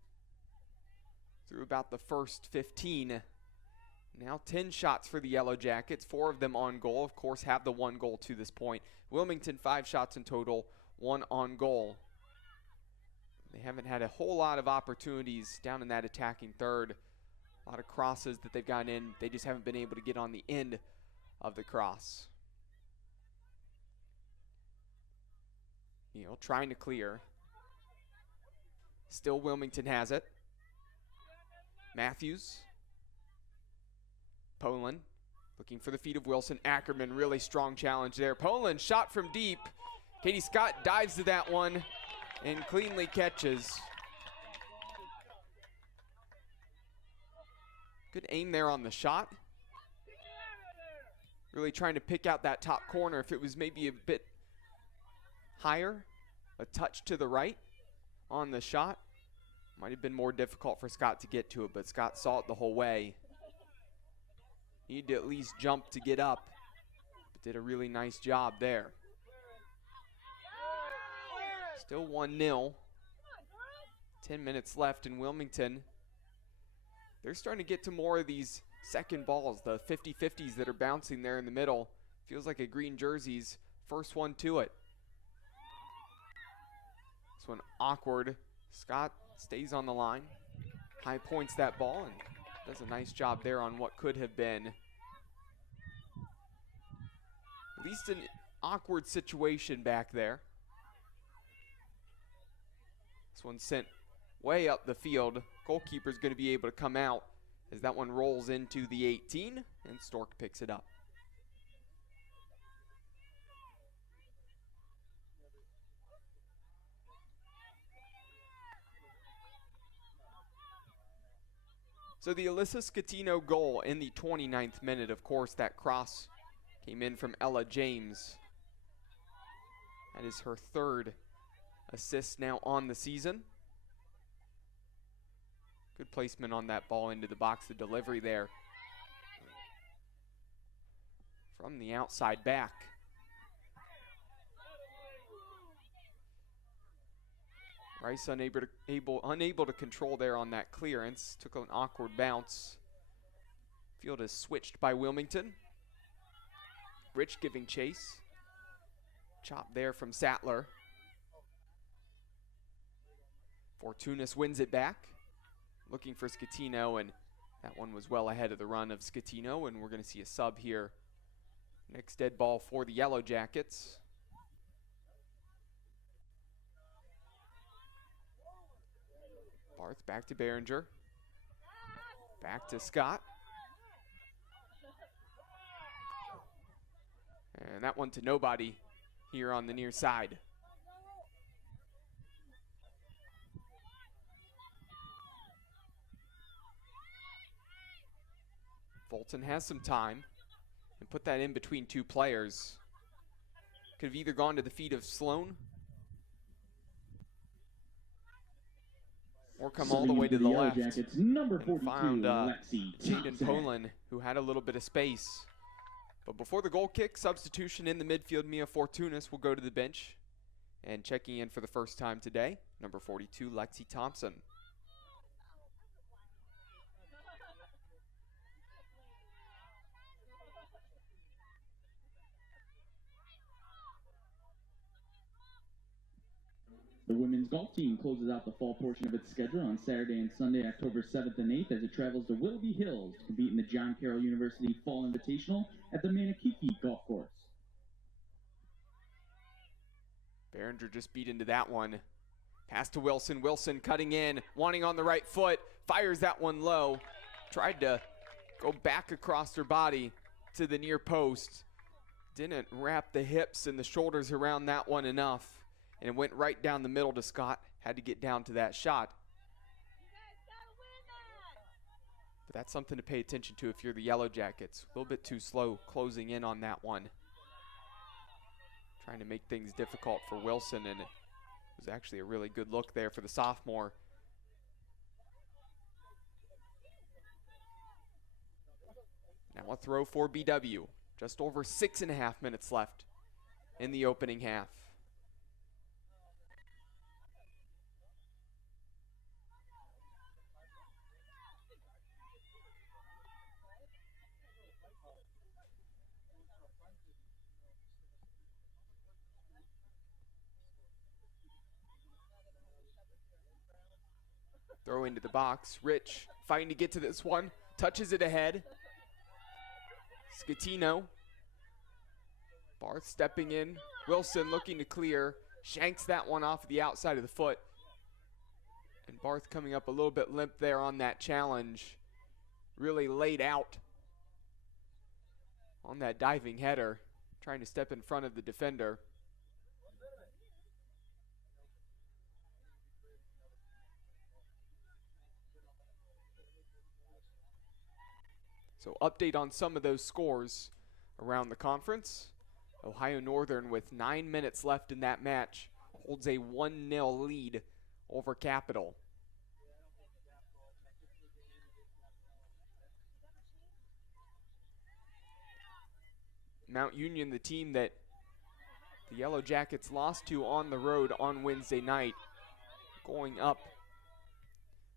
through about the first 15. Now 10 shots for the Yellow Jackets, 4 of them on goal. Of course, have the 1 goal to this point. Wilmington 5 shots in total, 1 on goal. They haven't had a whole lot of opportunities down in that attacking third. A lot of crosses that they've gotten in. They just haven't been able to get on the end of the cross. Neal trying to clear. Still Wilmington has it. Matthews. Poland looking for the feet of Wilson. Ackerman, really strong challenge there. Poland shot from deep. Katie Scott dives to that one and cleanly catches. Good aim there on the shot. Really trying to pick out that top corner. If it was maybe a bit higher, a touch to the right on the shot, might have been more difficult for Scott to get to it, but Scott saw it the whole way. Needed to at least jump to get up, but did a really nice job there. Still 1-0. 10 minutes left in Wilmington. They're starting to get to more of these second balls, the 50-50s that are bouncing there in the middle. Feels like a green jersey's first one to it. This one awkward. Scott stays on the line. High points that ball and does a nice job there on what could have been at least an awkward situation back there. This one sent way up the field. Goalkeeper's going to be able to come out as that one rolls into the 18, and Stork picks it up. So the Alyssa Scatino goal in the 29th minute, of course, that cross came in from Ella James. That is her 3rd assist now on the season. Good placement on that ball into the box, the delivery there. From the outside back. Rice unable to control there on that clearance. Took an awkward bounce. Field is switched by Wilmington. Rich giving chase. Chop there from Sattler. Fortunas wins it back. Looking for Scatino, and that one was well ahead of the run of Scatino, and we're going to see a sub here. Next dead ball for the Yellow Jackets. Barth back to Behringer. Back to Scott. And that one to nobody here on the near side. Fulton has some time and put that in between 2 players. Could have either gone to the feet of Sloan or come all the way to the left and found Jaden Poland, who had a little bit of space. But before the goal kick, substitution in the midfield, Mia Fortunas will go to the bench. And checking in for the first time today, number 42, Lexi Thompson. The women's golf team closes out the fall portion of its schedule on Saturday and Sunday, October 7th and 8th, as it travels to Willoughby Hills to compete in the John Carroll University Fall Invitational at the Manakiki Golf Course. Behringer just beat into that one. Pass to Wilson. Wilson cutting in, wanting on the right foot. Fires that one low. Tried to go back across her body. to the near post. Didn't wrap the hips and the shoulders around that one enough, and it went right down the middle to Scott. Had to get down to that shot. But that's something to pay attention to if you're the Yellow Jackets. A little bit too slow closing in on that one. Trying to make things difficult for Wilson, and it was actually a really good look there for the sophomore. Now a throw for BW. Just over 6.5 minutes left in the opening half. Throw into the box. Rich fighting to get to this one. Touches it ahead. Scatino. Barth stepping in. Wilson looking to clear. Shanks that one off the outside of the foot. And Barth coming up a little bit limp there on that challenge. Really laid out on that diving header. Trying to step in front of the defender. So update on some of those scores around the conference. Ohio Northern, with 9 minutes left in that match, holds a 1-0 lead over Capital. Mount Union, the team that the Yellow Jackets lost to on the road on Wednesday night, going up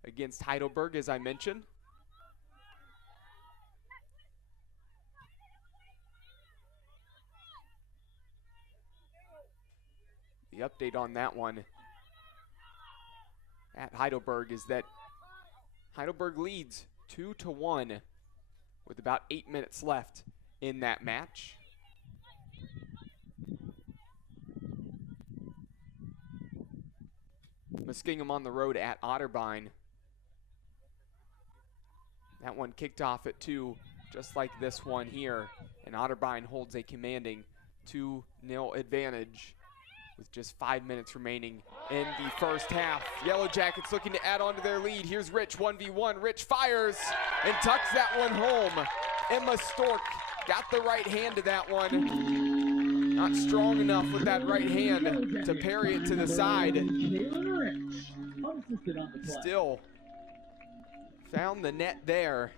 against Heidelberg, as I mentioned. The update on that one at Heidelberg is that Heidelberg leads 2-1 with about 8 minutes left in that match. Muskingum on the road at Otterbein. That one kicked off at 2, just like this one here. And Otterbein holds a commanding 2-0 advantage with just 5 minutes remaining in the first half. Yellow Jackets looking to add on to their lead. Here's Rich, 1v1. Rich fires and tucks that one home. Emma Stork got the right hand to that one. Not strong enough with that right hand to parry it to the side. Still found the net there.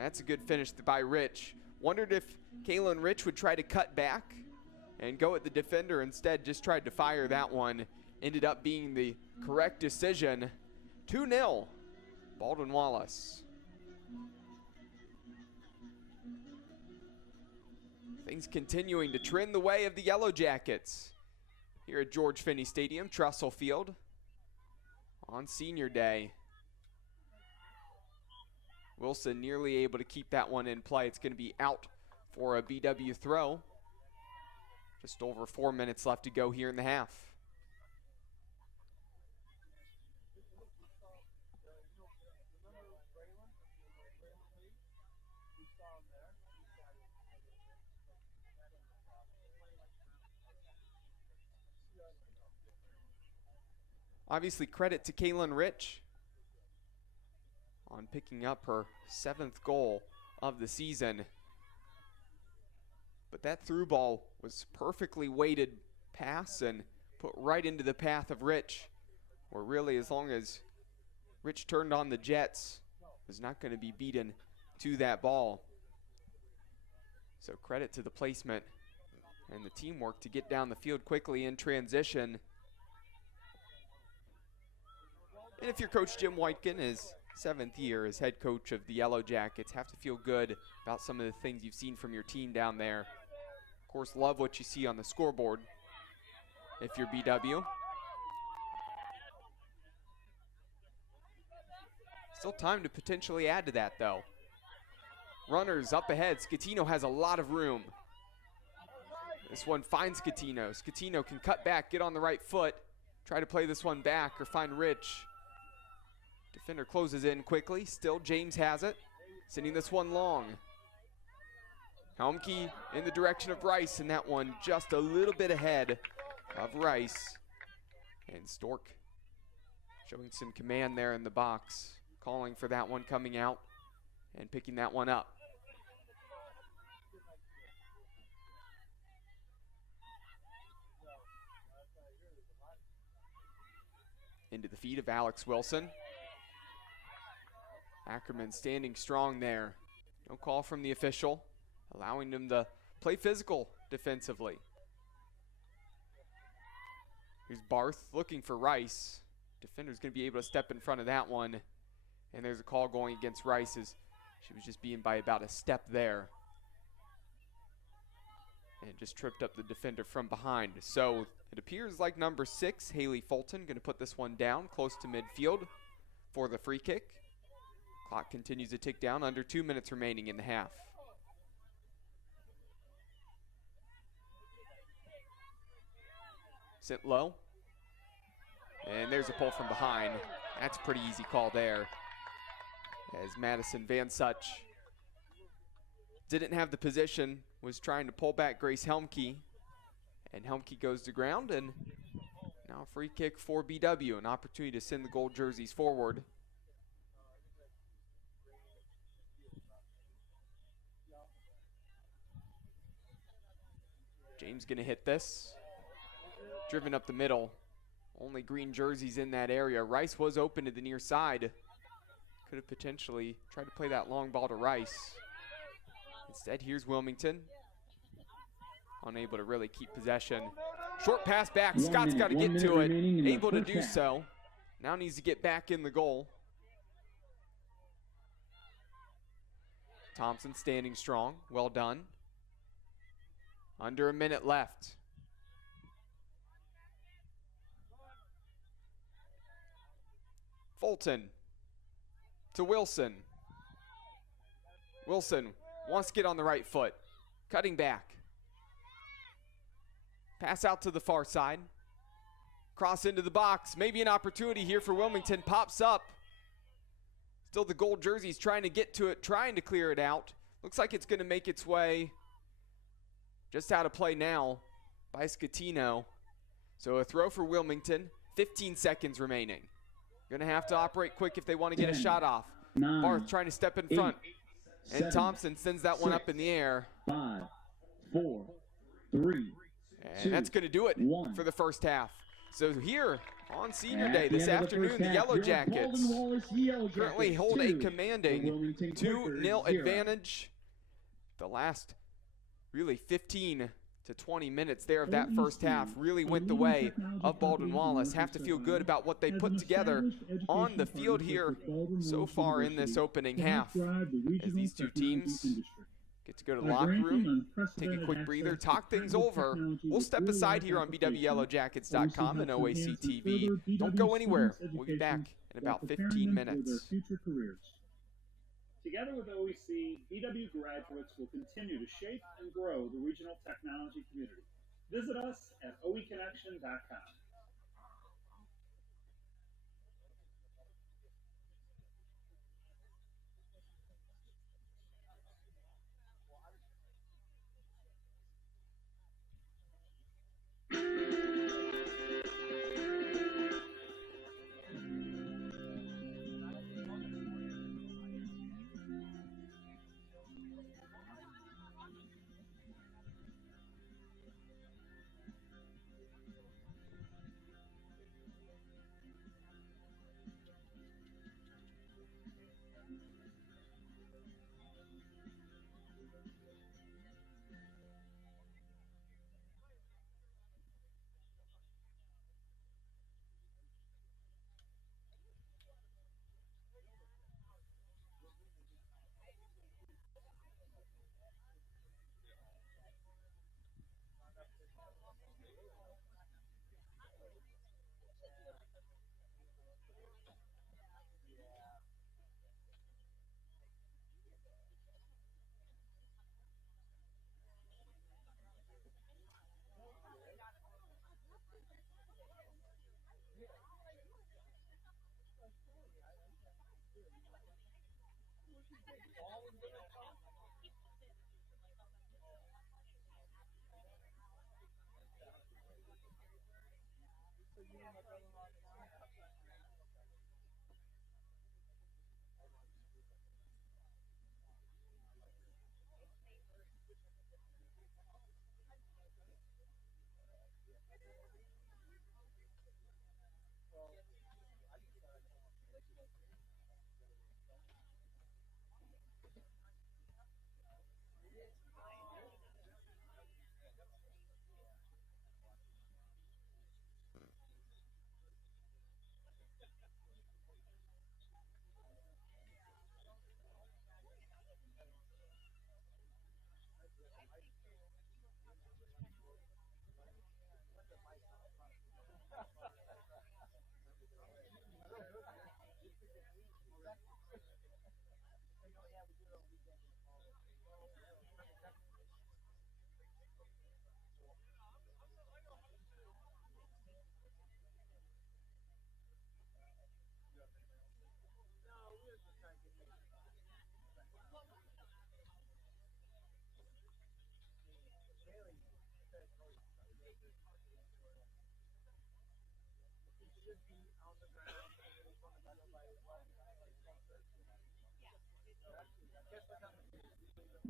That's a good finish by Rich. Wondered if Kaylin Rich would try to cut back and go at the defender. Instead, just tried to fire that one. Ended up being the correct decision. 2-0, Baldwin Wallace. Things continuing to trend the way of the Yellow Jackets here at George Finnie Stadium, Tressel Field, on Senior Day. Wilson nearly able to keep that one in play. It's going to be out for a BW throw. Just over 4 minutes left to go here in the half. Obviously, credit to Kaylin Rich on picking up her 7th goal of the season. But that through ball was perfectly weighted pass and put right into the path of Rich, where really, as long as Rich turned on the jets, was not going to be beaten to that ball. So credit to the placement and the teamwork to get down the field quickly in transition. And if you're Coach Jim Whitekin, his 7th year as head coach of the Yellow Jackets, have to feel good about some of the things you've seen from your team down there. Of course, love what you see on the scoreboard if you're BW. Still time to potentially add to that, though. Runners up ahead. Scatino has a lot of room. This one finds Scatino. Scatino can cut back, get on the right foot, try to play this one back or find Rich. Defender closes in quickly. Still, James has it. Sending this one long. Helmke in the direction of Rice, and that one just a little bit ahead of Rice. And Stork showing some command there in the box, calling for that one coming out and picking that one up. Into the feet of Alex Wilson. Ackerman standing strong there. No call from the official, allowing them to play physical defensively. Here's Barth looking for Rice. Defender's going to be able to step in front of that one. And there's a call going against Rice as she was just being by about a step there. And just tripped up the defender from behind. So it appears like number 6, Haley Fulton, going to put this one down close to midfield for the free kick. Clock continues to tick down, under 2 minutes remaining in the half. Sent low. And there's a pull from behind. That's a pretty easy call there, as Madison Van Such didn't have the position, was trying to pull back Grace Helmke, and Helmke goes to ground, and now a free kick for BW, an opportunity to send the gold jerseys forward. James gonna hit this. Driven up the middle. Only green jerseys in that area. Rice was open to the near side. Could have potentially tried to play that long ball to Rice. Instead, here's Wilmington. Unable to really keep possession. Short pass back. Scott's got to get to it. Able to do so. Now needs to get back in the goal. Thompson standing strong. Well done. Under a minute left. Fulton to Wilson. Wilson wants to get on the right foot. Cutting back. Pass out to the far side. Cross into the box. Maybe an opportunity here for Wilmington. Pops up. Still the gold jerseys trying to get to it, trying to clear it out. Looks like it's going to make its way just out of play now by Scatino. So a throw for Wilmington. 15 seconds remaining. Going to have to operate quick if they want to get a shot off. Barth trying to step in front. And Thompson sends that one up in the air. 5, 4, 3, and that's going to do it for the first half. So here on Senior Day this afternoon, the Yellow Jackets currently hold a commanding 2-0 advantage. The last really 15 to 20 minutes there of that first half really went the way of Baldwin Wallace. Have to feel good about what they put together on the field here so far in this opening half, as these two teams get to go to the locker room, take a quick breather, talk things over. We'll step aside here on BWYellowJackets.com and OAC TV. Don't go anywhere. We'll be back in about 15 minutes. Together with OEC, BW graduates will continue to shape and grow the regional technology community. Visit us at oeconnection.com.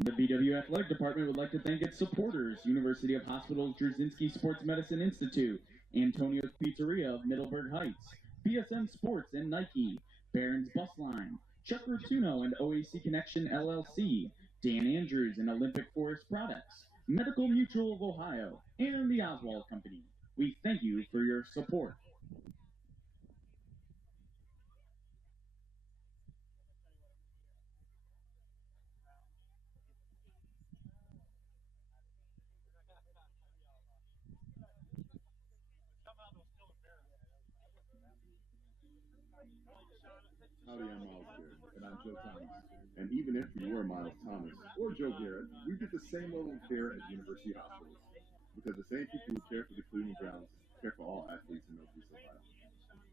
The BW Athletic Department would like to thank its supporters, University of Hospitals Drzezinski Sports Medicine Institute, Antonio's Pizzeria of Middleburg Heights, BSN Sports and Nike, Barron's Bus Line, Chuck Rotuno and OAC Connection LLC, Dan Andrews and Olympic Forest Products, Medical Mutual of Ohio, and the Oswald Company. We thank you for your support. Howdy, I'm Miles Garrett, and I'm Joe Thomas. And even if you were Miles Thomas or Joe Garrett, we get the same level of care as University Hospitals. Because the same people who care for the Cleveland Browns care for all athletes in Northeast Ohio.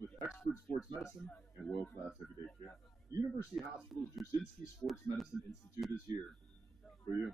With expert sports medicine and world-class everyday care, University Hospital's Drzezinski Sports Medicine Institute is here for you.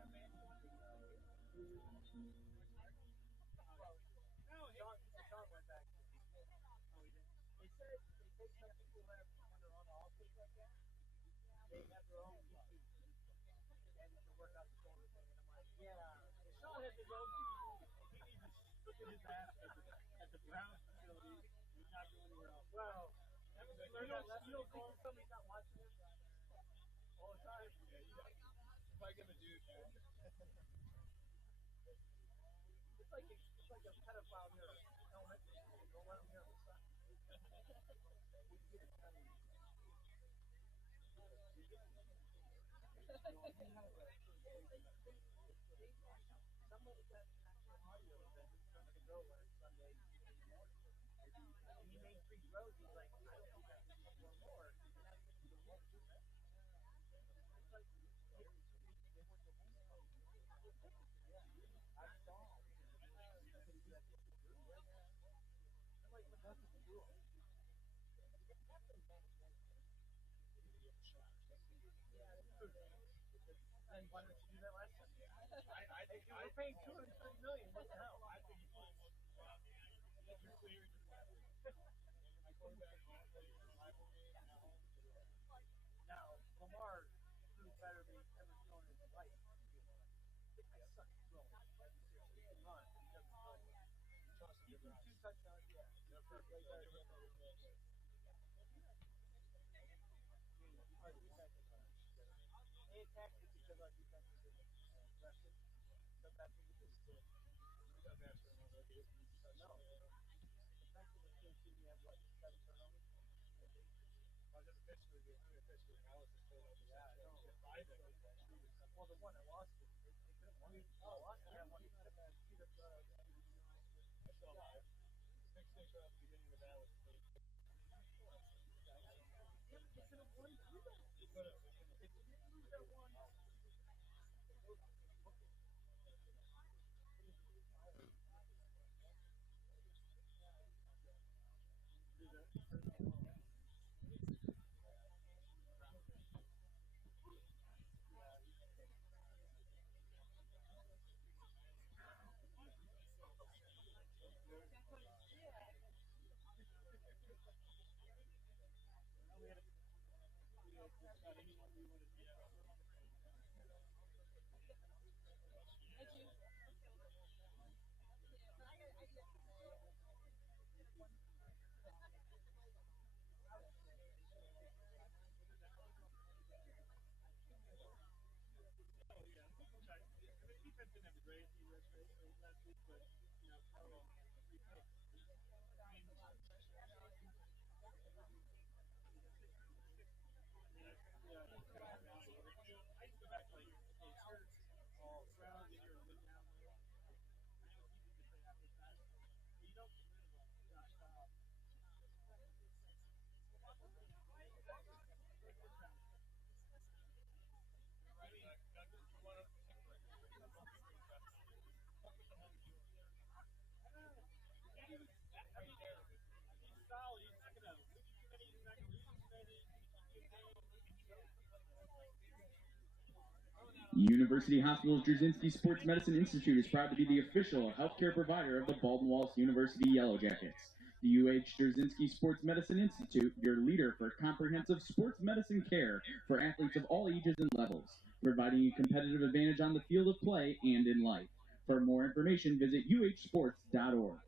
University Hospital's Drzezinski Sports Medicine Institute is proud to be the official healthcare provider of the Baldwin Wallace University Yellow Jackets. The UH Drzezinski Sports Medicine Institute, your leader for comprehensive sports medicine care for athletes of all ages and levels, providing a competitive advantage on the field of play and in life. For more information, visit uhsports.org.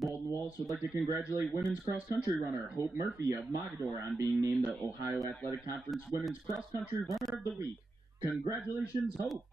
Baldwin Wallace would like to congratulate women's cross-country runner Hope Murphy of Mogador on being named the Ohio Athletic Conference Women's Cross-Country Runner of the Week. Congratulations, Hope.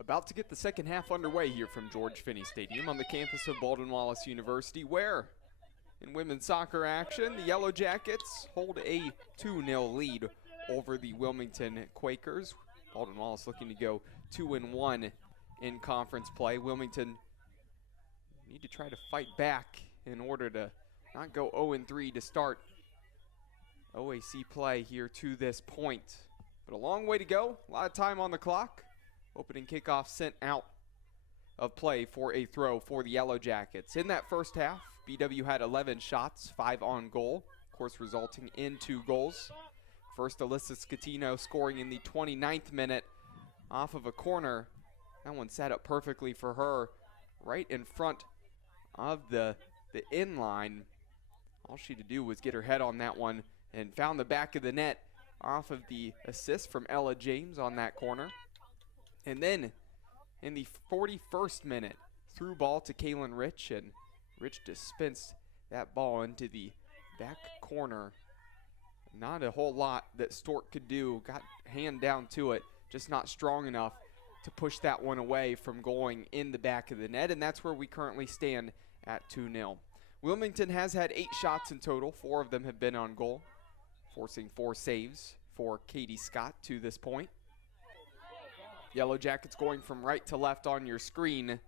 About to get the second half underway here from George Finnie Stadium on the campus of Baldwin Wallace University, where in women's soccer action, the Yellow Jackets hold a 2-0 lead over the Wilmington Quakers. Baldwin Wallace looking to go 2-1 in conference play. Wilmington need to try to fight back in order to not go 0-3 to start OAC play here to this point. But a long way to go, a lot of time on the clock. Opening kickoff sent out of play for a throw for the Yellow Jackets. In that first half, BW had 11 shots, 5 on goal, of course resulting in 2 goals. First, Alyssa Scatino scoring in the 29th minute off of a corner. That one set up perfectly for her right in front of the in-line. All she had to do was get her head on that one and found the back of the net off of the assist from Ella James on that corner. And then in the 41st minute, through ball to Kaylin Rich, and Rich dispensed that ball into the back corner. Not a whole lot that Stork could do. Got hand down to it, just not strong enough to push that one away from going in the back of the net, and that's where we currently stand at 2-0. Wilmington has had 8 shots in total. 4 of them have been on goal, forcing 4 saves for Katie Scott to this point. Yellow Jackets going from right to left on your screen. And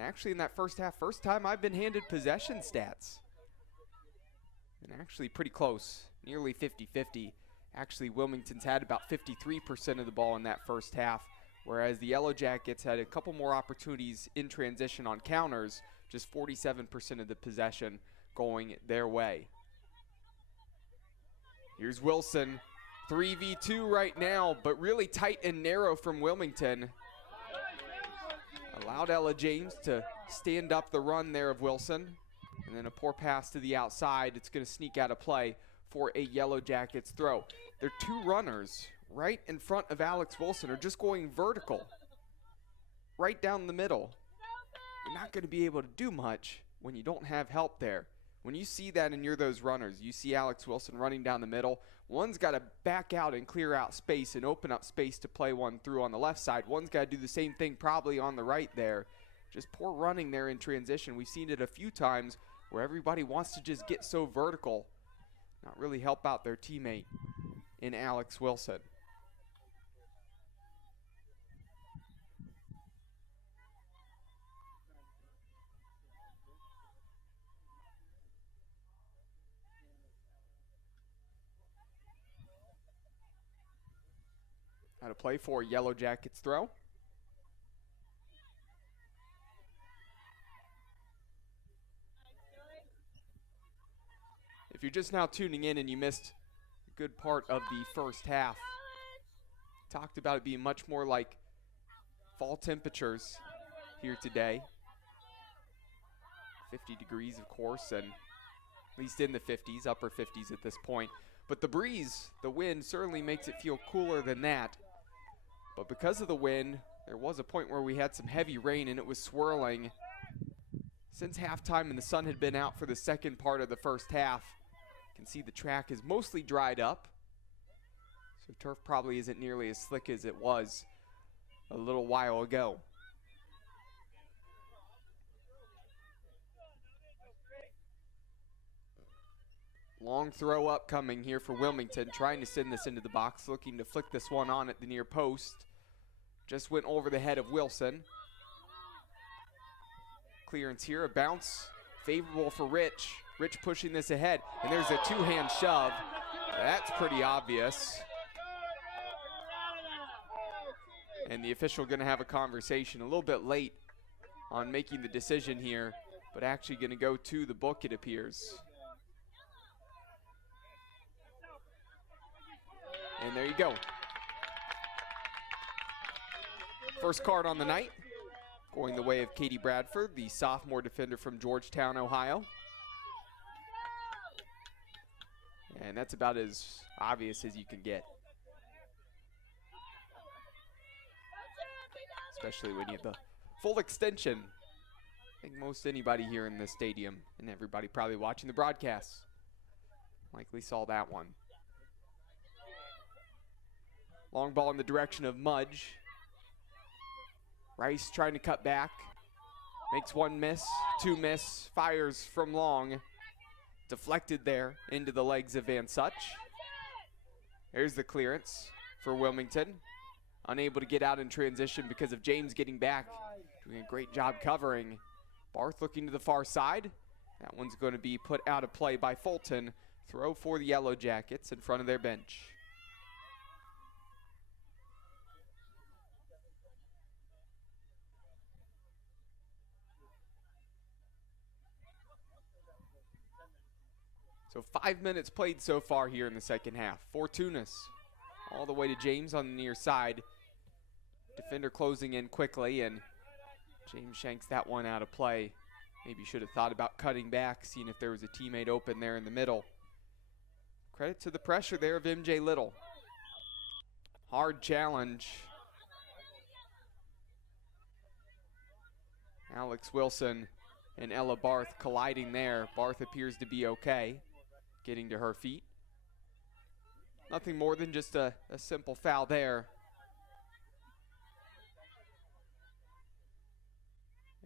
actually in that first half, first time I've been handed possession stats. And actually pretty close, nearly 50-50. Actually, Wilmington's had about 53% of the ball in that first half, whereas the Yellow Jackets had a couple more opportunities in transition on counters, just 47% of the possession going their way. Here's Wilson. 3v2 right now, but really tight and narrow from Wilmington. Allowed Ella James to stand up the run there of Wilson. And then a poor pass to the outside. It's going to sneak out of play for a Yellow Jackets throw. Their 2 runners right in front of Alex Wilson are just going vertical. Right down the middle. You're not going to be able to do much when you don't have help there. When you see that and you're those runners, you see Alex Wilson running down the middle. One's got to back out and clear out space and open up space to play one through on the left side. One's got to do the same thing probably on the right there. Just poor running there in transition. We've seen it a few times where everybody wants to just get so vertical, not really help out their teammate in Alex Wilson. Out of play for Yellow Jackets throw. If you're just now tuning in and you missed a good part of the first half, talked about it being much more like fall temperatures here today. 50 degrees, of course, and at least in the 50s, upper 50s at this point. But the breeze, the wind, certainly makes it feel cooler than that. But because of the wind, there was a point where we had some heavy rain and it was swirling since halftime, and the sun had been out for the second part of the first half. You can see the track is mostly dried up, so turf probably isn't nearly as slick as it was a little while ago. Long throw upcoming here for Wilmington, trying to send this into the box, looking to flick this one on at the near post. Just went over the head of Wilson. Clearance here, a bounce, favorable for Rich. Rich pushing this ahead, and there's a two-hand shove. That's pretty obvious. And the official gonna have a conversation a little bit late on making the decision here, but actually gonna go to the book, it appears. And there you go. First card on the night, going the way of Katie Bradford, the sophomore defender from Georgetown, Ohio. And that's about as obvious as you can get. Especially when you have the full extension. I think most anybody here in the stadium and everybody probably watching the broadcast likely saw that one. Long ball in the direction of Mudge. Rice trying to cut back. Makes one miss, two miss, fires from long. Deflected there into the legs of Van Such. There's the clearance for Wilmington. Unable to get out in transition because of James getting back. Doing a great job covering. Barth looking to the far side. That one's going to be put out of play by Fulton. Throw for the Yellow Jackets in front of their bench. So 5 minutes played so far here in the second half. Fortunas all the way to James on the near side. Defender closing in quickly, and James shanks that one out of play. Maybe should have thought about cutting back, seeing if there was a teammate open there in the middle. Credit to the pressure there of MJ Little. Hard challenge. Alex Wilson and Ella Barth colliding there. Barth appears to be okay, getting to her feet. Nothing more than just a simple foul there.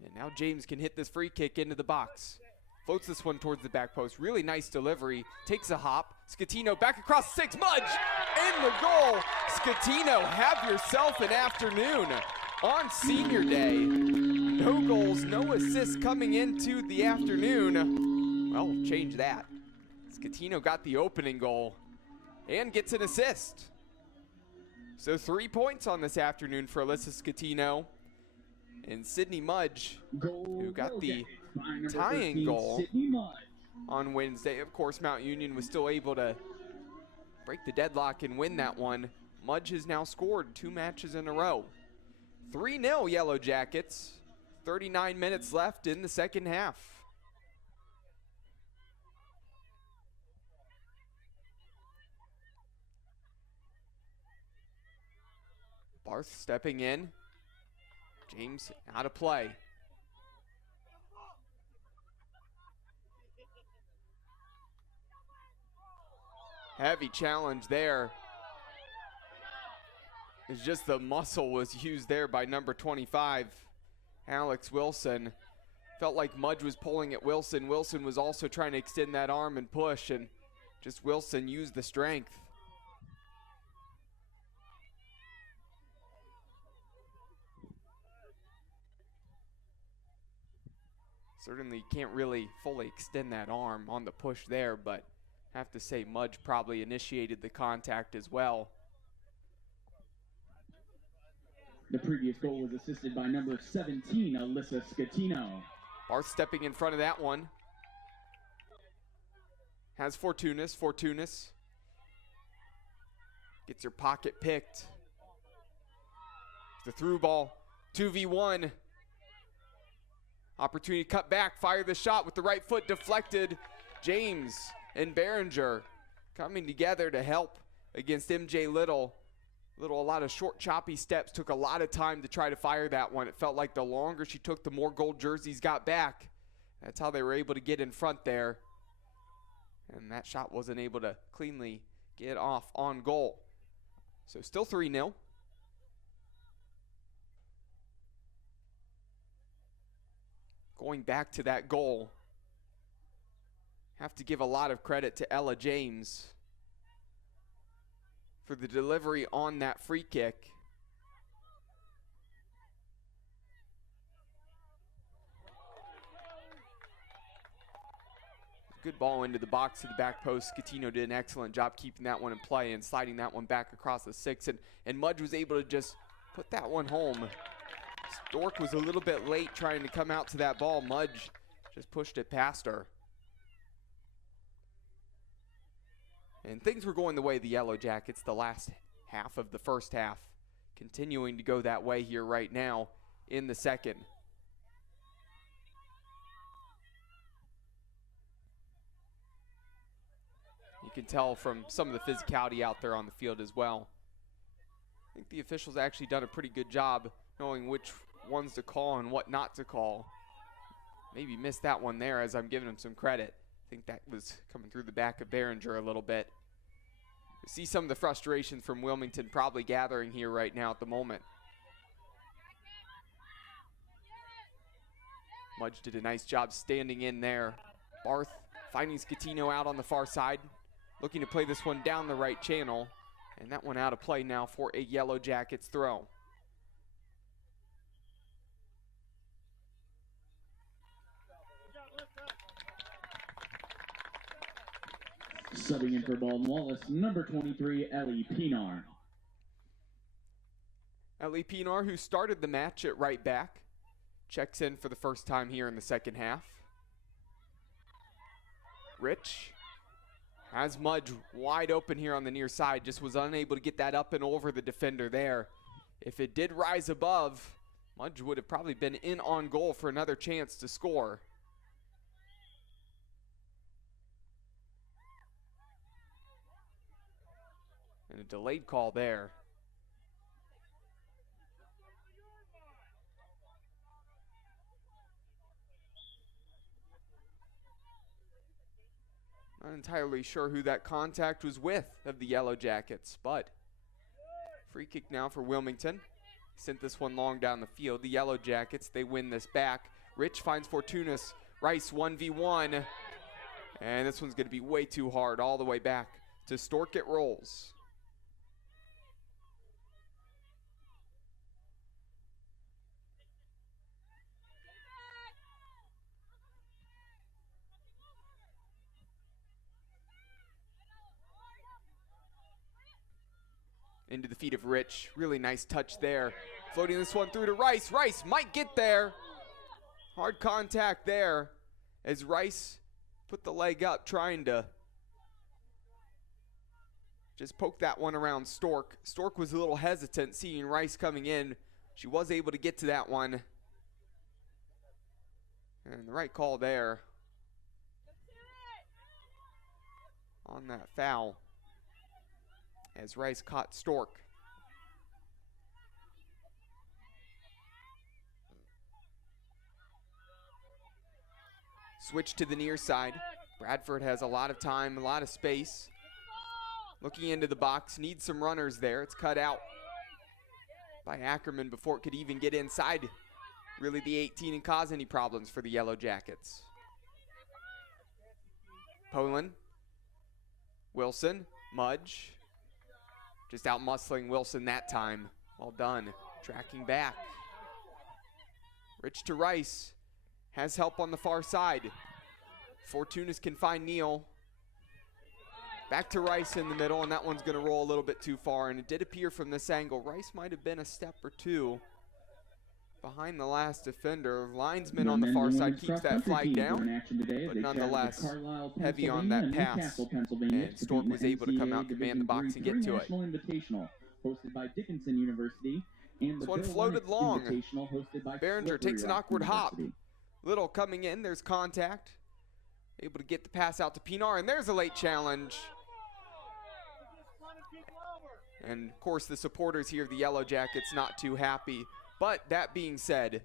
And now James can hit this free kick into the box. Floats this one towards the back post. Really nice delivery. Takes a hop. Scatino back across the six. Mudge in the goal. Scatino, have yourself an afternoon on senior day. No goals, no assists coming into the afternoon. Well, change that. Scatino got the opening goal and gets an assist. So 3 points on this afternoon for Alyssa Scatino. And Sydney Mudge, who got the tying goal on Wednesday. Of course, Mount Union was still able to break the deadlock and win that one. Mudge has now scored 2 matches in a row. 3-0 Yellow Jackets. 39 minutes left in the second half. Barth stepping in. James out of play. Heavy challenge there. It's just the muscle was used there by number 25, Alex Wilson. Felt like Mudge was pulling at Wilson. Wilson was also trying to extend that arm and push, and just Wilson used the strength. Certainly can't really fully extend that arm on the push there, but have to say Mudge probably initiated the contact as well. The previous goal was assisted by number 17, Alyssa Scatino. Barth stepping in front of that one. Has Fortunas. Fortunas gets her pocket picked. The through ball, 2v1. Opportunity to cut back, fire the shot with the right foot, deflected. James and Behringer coming together to help against MJ Little. A lot of short, choppy steps. Took a lot of time to try to fire that one. It felt like the longer she took, the more gold jerseys got back. That's how they were able to get in front there. And that shot wasn't able to cleanly get off on goal. So still 3-0. Going back to that goal, have to give a lot of credit to Ella James for the delivery on that free kick. Good ball into the box to the back post. Scatino did an excellent job keeping that one in play and sliding that one back across the 6. And Mudge was able to just put that one home. Stork was a little bit late trying to come out to that ball. Mudge just pushed it past her. And things were going the way of the Yellow Jackets the last half of the first half. Continuing to go that way here right now in the second. You can tell from some of the physicality out there on the field as well. I think the officials actually done a pretty good job knowing which ones to call and what not to call. Maybe missed that one there as I'm giving him some credit. I think that was coming through the back of Behringer a little bit. You see some of the frustration from Wilmington probably gathering here right now at the moment. Mudge did a nice job standing in there. Barth finding Scatino out on the far side. Looking to play this one down the right channel. And that one out of play now for a Yellow Jackets throw. Subbing in for Baldwin Wallace, number 23, Ellie Pinar. Ellie Pinar, who started the match at right back, checks in for the first time here in the second half. Rich has Mudge wide open here on the near side, just was unable to get that up and over the defender there. If it did rise above, Mudge would have probably been in on goal for another chance to score. And a delayed call there. Not entirely sure who that contact was with of the Yellow Jackets, but free kick now for Wilmington. Sent this one long down the field. The Yellow Jackets, they win this back. Rich finds Fortunas. Rice 1v1. And this one's going to be way too hard all the way back to Stork. It rolls. Into the feet of Rich. Really nice touch there. Floating this one through to Rice. Rice might get there. Hard contact there as Rice put the leg up trying to just poke that one around Stork. Stork was a little hesitant seeing Rice coming in. She was able to get to that one. And the right call there on that foul as Rice caught Stork. Switch to the near side. Bradford has a lot of time, a lot of space. Looking into the box, needs some runners there. It's cut out by Ackerman before it could even get inside really the 18 and cause any problems for the Yellow Jackets. Poland, Wilson, Mudge. Just out muscling Wilson that time. Well done. Tracking back. Rich to Rice. Has help on the far side. Fortunas can find Neal. Back to Rice in the middle, and that one's going to roll a little bit too far. And it did appear from this angle, Rice might have been a step or two behind the last defender. Linesman on the far side keeps that flag down, but nonetheless heavy on that pass. And Stork was able to come out, command the box, and get to it. Hosted by Dickinson University. And this one floated long. Behringer takes an awkward hop. Little coming in, there's contact. Able to get the pass out to Pinar, and there's a late challenge. And of course the supporters here of the Yellow Jackets not too happy. But that being said,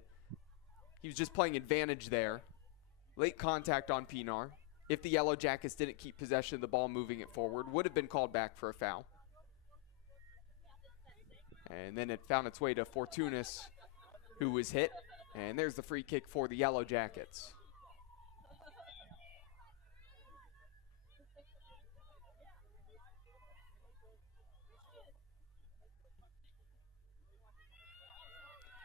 he was just playing advantage there. Late contact on Pinar. If the Yellow Jackets didn't keep possession of the ball, moving it forward, would have been called back for a foul. And then it found its way to Fortunas, who was hit. And there's the free kick for the Yellow Jackets.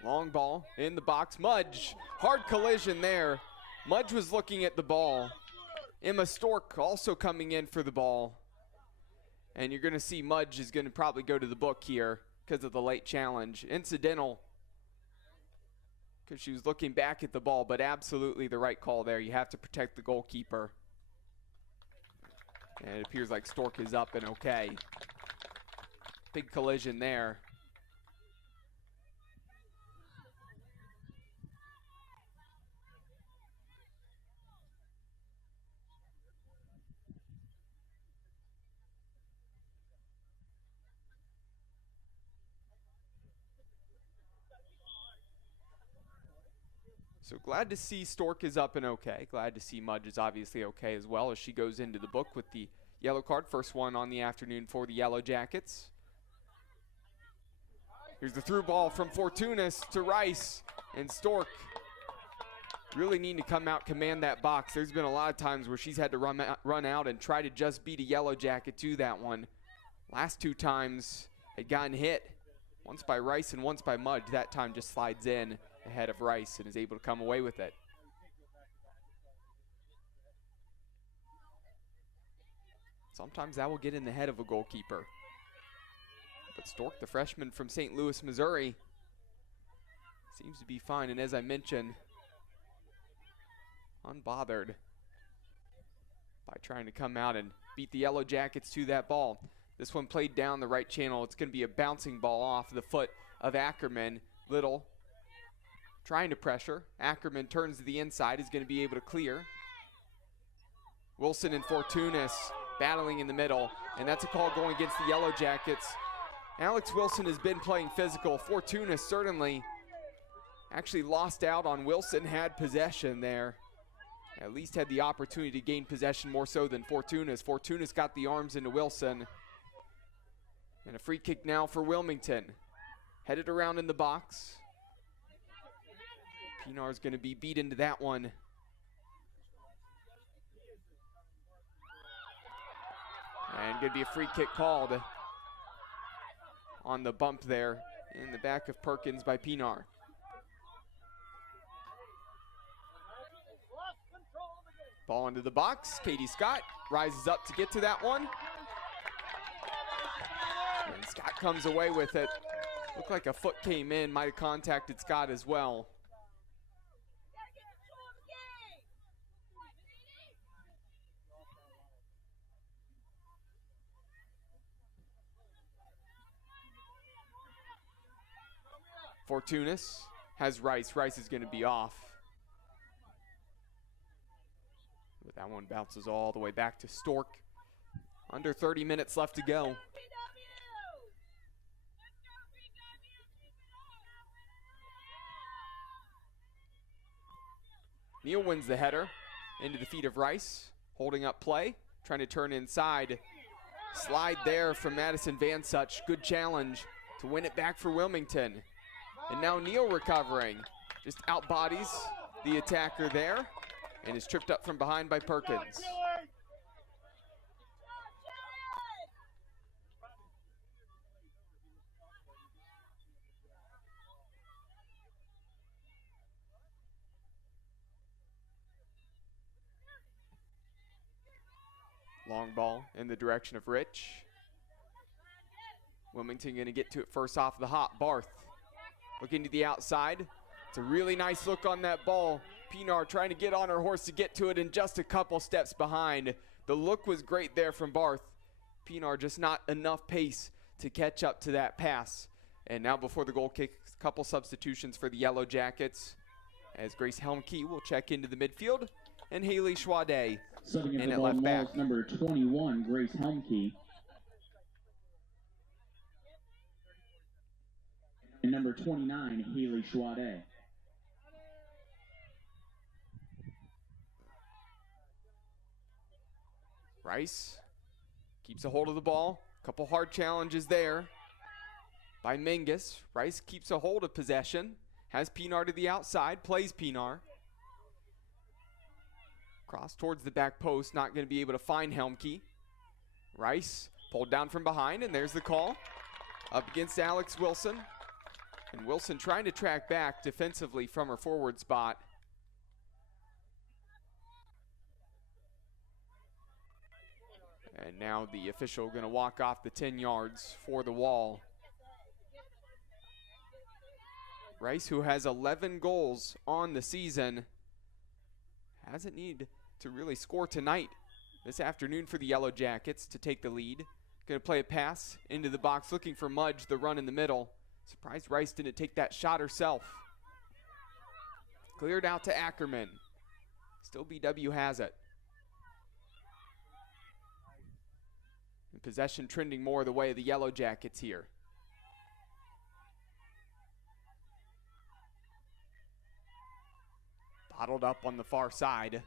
Long ball in the box. Mudge, hard collision there. Mudge was looking at the ball. Emma Stork also coming in for the ball. And you're going to see Mudge is going to probably go to the book here because of the late challenge. Incidental, because she was looking back at the ball, but absolutely the right call there. You have to protect the goalkeeper. And it appears like Stork is up and okay. Big collision there. So glad to see Stork is up and okay. Glad to see Mudge is obviously okay as well as she goes into the book with the yellow card. First one on the afternoon for the Yellow Jackets. Here's the through ball from Fortunas to Rice, and Stork really need to come out, command that box. There's been a lot of times where she's had to run out and try to just beat a Yellow Jacket to that one. Last two times had gotten hit, once by Rice and once by Mudge. That time just slides in ahead of Rice and is able to come away with it. Sometimes that will get in the head of a goalkeeper. But Stork, the freshman from St. Louis, Missouri, seems to be fine. And as I mentioned, unbothered by trying to come out and beat the Yellow Jackets to that ball. This one played down the right channel. It's going to be a bouncing ball off the foot of Ackerman. Little trying to pressure. Ackerman turns to the inside, is going to be able to clear. Wilson and Fortunas battling in the middle, and that's a call going against the Yellow Jackets. Alex Wilson has been playing physical. Fortunas certainly actually lost out on Wilson, had possession there. At least had the opportunity to gain possession more so than Fortunas. Fortunas got the arms into Wilson. And a free kick now for Wilmington. Headed around in the box. Pinar's going to be beat into that one. And going to be a free kick called on the bump there in the back of Perkins by Pinar. Ball into the box. Katie Scott rises up to get to that one. And Scott comes away with it. Looked like a foot came in, might have contacted Scott as well. Fortunas has Rice. Rice is going to be off. But that one bounces all the way back to Stork. Under 30 minutes left to go. Neal wins the header into the feet of Rice. Holding up play. Trying to turn inside. Slide there from Madison Van Such. Good challenge to win it back for Wilmington. And now Neal recovering. Just out bodies the attacker there. And is tripped up from behind by Perkins. Long ball in the direction of Rich. Wilmington going to get to it first off the hop. Barth looking to the outside. It's a really nice look on that ball. Pinar trying to get on her horse to get to it and just a couple steps behind. The look was great there from Barth. Pinar just not enough pace to catch up to that pass. And now before the goal kick, a couple substitutions for the Yellow Jackets as Grace Helmke will check into the midfield and Haley Schwade Subbing in at at left back. Number 21, Grace Helmke. And number 29, Haley Schwade. Rice keeps a hold of the ball. Couple hard challenges there by Mingus. Rice keeps a hold of possession. Has Pinar to the outside. Plays Pinar. Cross towards the back post. Not going to be able to find Helmke. Rice pulled down from behind, and there's the call. Up against Alex Wilson. And Wilson trying to track back defensively from her forward spot. And now the official going to walk off the 10 yards for the wall. Rice, who has 11 goals on the season, hasn't needed to really score tonight this afternoon for the Yellow Jackets to take the lead. Going to play a pass into the box, looking for Mudge, the run in the middle. Surprised Rice didn't take that shot herself. Cleared out to Ackerman. Still BW has it. And possession trending more the way of the Yellow Jackets here. Bottled up on the far side.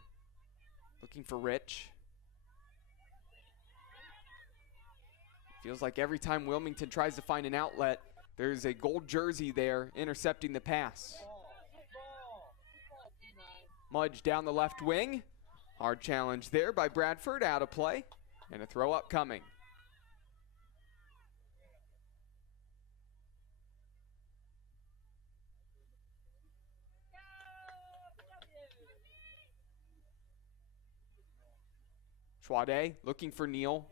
Looking for Rich. Feels like every time Wilmington tries to find an outlet, there's a gold jersey there intercepting the pass. Mudge down the left wing. Hard challenge there by Bradford, out of play. And a throw up coming. Schwade looking for Neal.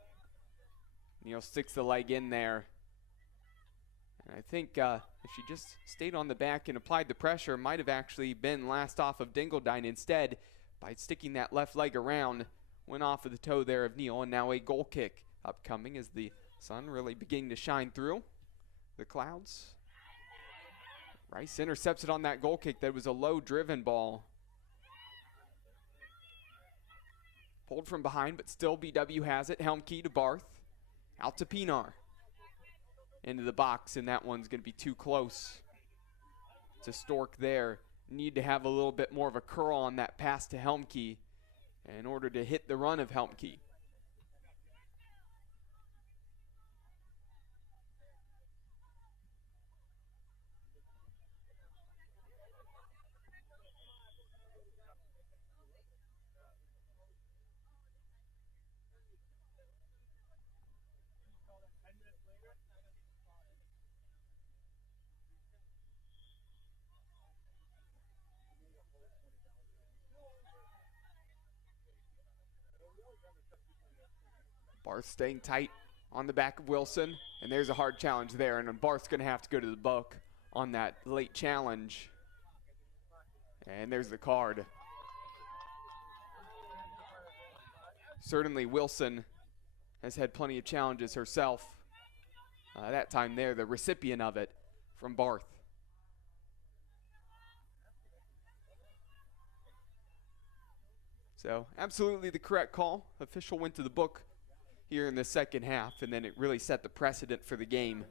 Neal sticks the leg in there. And I think if she just stayed on the back and applied the pressure, might have actually been last off of Dingledine. Instead, by sticking that left leg around, went off of the toe there of Neal, and now a goal kick upcoming as the sun really beginning to shine through the clouds. Rice intercepts it on that goal kick. That was a low-driven ball. Pulled from behind, but still BW has it. Helmke to Barth. Out to Pinar. Into the box, and that one's going to be too close to Stork there. Need to have a little bit more of a curl on that pass to Helmke in order to hit the run of Helmke. Barth staying tight on the back of Wilson, and there's a hard challenge there, and Barth's going to have to go to the book on that late challenge. And there's the card. Certainly Wilson has had plenty of challenges herself. That time there, the recipient of it from Barth. So absolutely the correct call. Official went to the book here in the second half, and then it really set the precedent for the game.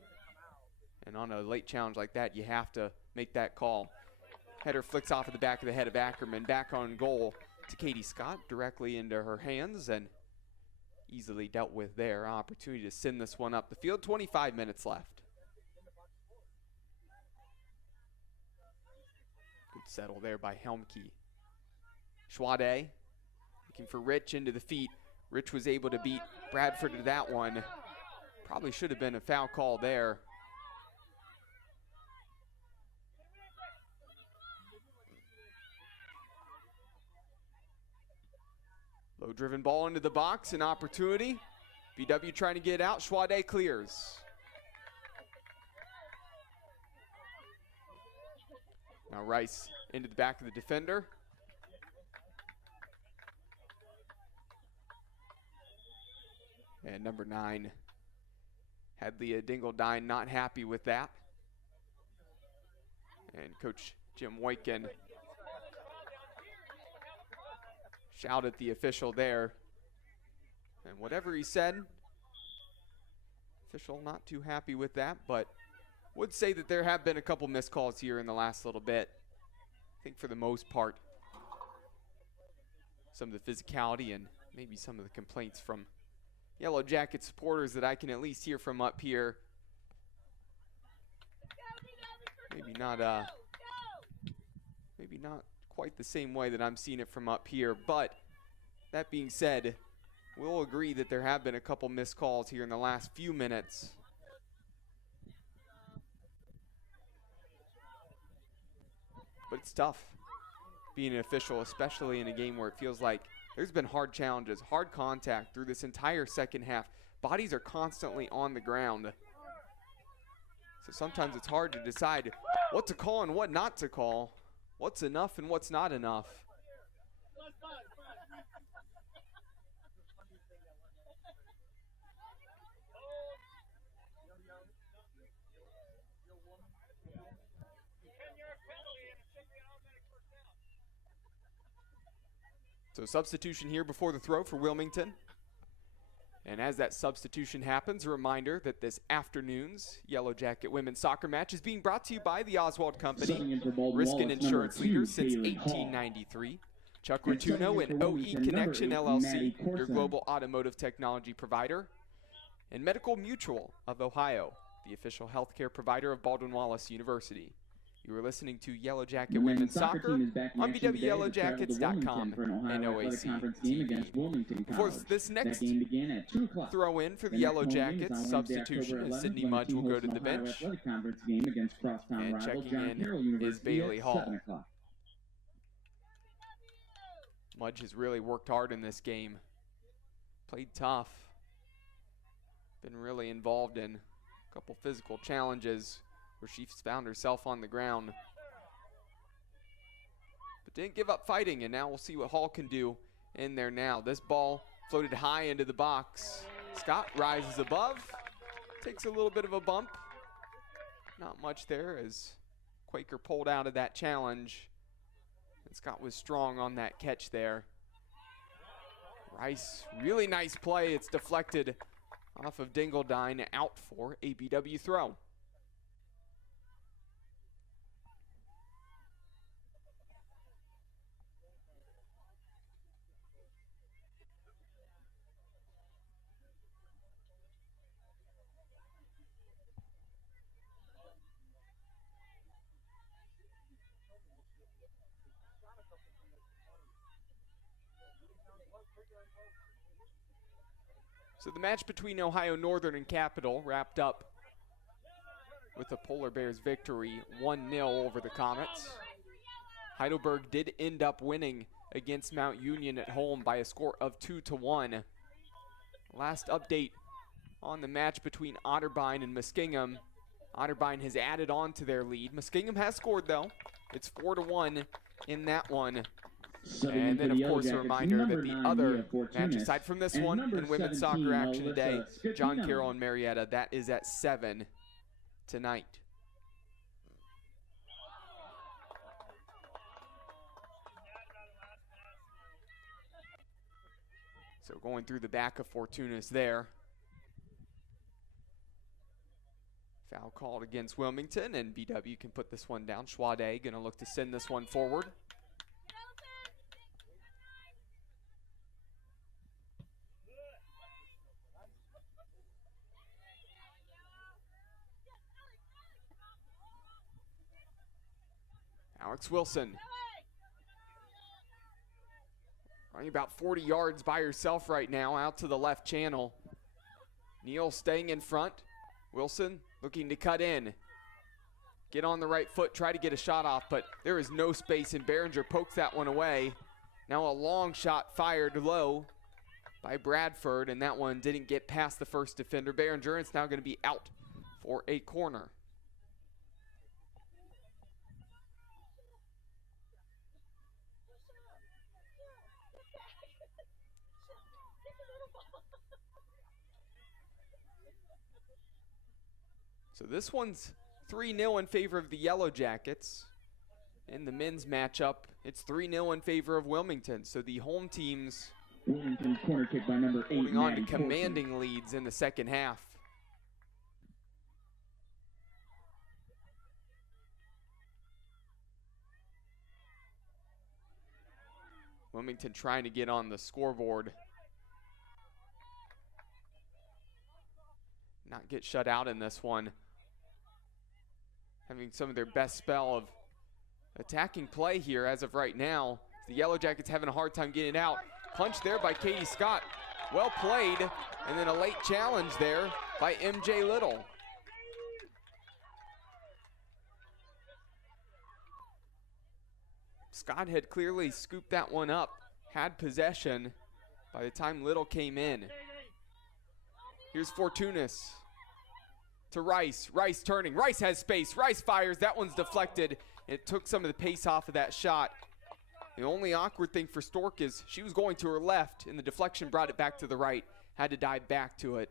And on a late challenge like that, you have to make that call. Header flicks off of the back of the head of Ackerman. Back on goal to Katie Scott, directly into her hands, and easily dealt with there. Opportunity to send this one up the field. 25 minutes left. Good settle there by Helmke. Schwade looking for Rich into the feet. Rich was able to beat Bradford to that one. Probably should have been a foul call there. Low driven ball into the box, an opportunity. BW trying to get out, Schwade clears. Now Rice into the back of the defender. And number 9, Hadley Dingledine, not happy with that. And Coach Jim Woykin shout at the official there. And whatever he said, official not too happy with that, but would say that there have been a couple missed calls here in the last little bit. I think for the most part, some of the physicality and maybe some of the complaints from Yellow Jacket supporters that I can at least hear from up here. Maybe not quite the same way that I'm seeing it from up here, but that being said, we'll agree that there have been a couple missed calls here in the last few minutes. But it's tough being an official, especially in a game where it feels like there's been hard challenges, hard contact through this entire second half. Bodies are constantly on the ground. So sometimes it's hard to decide what to call and what not to call, what's enough and what's not enough. So substitution here before the throw for Wilmington. And as that substitution happens, a reminder that this afternoon's Yellow Jacket women's soccer match is being brought to you by the Oswald Company, risk and insurance leader since 1893. Chuck Rotuno and OE Connection LLC, your global automotive technology provider. And Medical Mutual of Ohio, the official healthcare provider of Baldwin Wallace University. You are listening to Yellow Jacket Women's Soccer on BWYellowJackets.com and OAC TV. Before this next throw in for the Yellow Jackets, substitution as Sydney Mudge will go to the bench. And checking in is Bailey Hall. Mudge has really worked hard in this game. Played tough. Been really involved in a couple physical challenges where she's found herself on the ground. But didn't give up fighting, and now we'll see what Hall can do in there now. This ball floated high into the box. Scott rises above, takes a little bit of a bump. Not much there as Quaker pulled out of that challenge. And Scott was strong on that catch there. Rice, really nice play. It's deflected off of Dingledine, out for a BW throw. So the match between Ohio Northern and Capital wrapped up with the Polar Bears victory 1-0 over the Comets. Heidelberg did end up winning against Mount Union at home by a score of 2-1. Last update on the match between Otterbein and Muskingum. Otterbein has added on to their lead. Muskingum has scored though. It's 4-1 in that one. And then, of course, a reminder that the other match, aside from this one, in women's soccer action today, John Carroll and Marietta, that is at 7 tonight. So going through the back of Fortuna's there. Foul called against Wilmington, and BW can put this one down. Schwade going to look to send this one forward. Alex Wilson running about 40 yards by herself right now out to the left channel. Neal staying in front. Wilson looking to cut in. Get on the right foot, try to get a shot off, but there is no space, and Behringer pokes that one away. Now a long shot fired low by Bradford, and that one didn't get past the first defender. Behringer, it's now going to be out for a corner. So this one's 3-0 in favor of the Yellow Jackets. In the men's matchup, it's 3-0 in favor of Wilmington. So the home teams Wilmington's corner kick by number 8, holding on to Maddie commanding Portman. leads in the second half. Wilmington trying to get on the scoreboard. Not get shut out in this one. Having some of their best spell of attacking play here as of right now. The Yellow Jackets having a hard time getting out. Punch there by Katie Scott. Well played. And then a late challenge there by MJ Little. Scott had clearly scooped that one up, had possession by the time Little came in. Here's Fortunas to Rice. Rice turning. Rice has space. Rice fires. That one's deflected. It took some of the pace off of that shot. The only awkward thing for Stork is she was going to her left, and the deflection brought it back to the right. Had to dive back to it,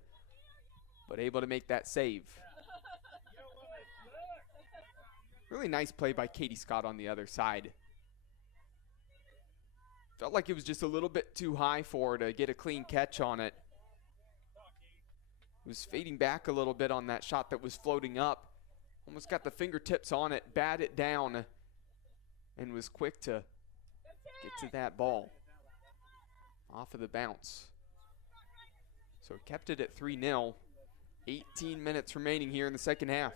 but able to make that save. Really nice play by Katie Scott on the other side. Felt like it was just a little bit too high for her to get a clean catch on it. It was fading back a little bit on that shot that was floating up. Almost got the fingertips on it, bat it down, and was quick to get to that ball off of the bounce. So it kept it at 3-0. 18 minutes remaining here in the second half.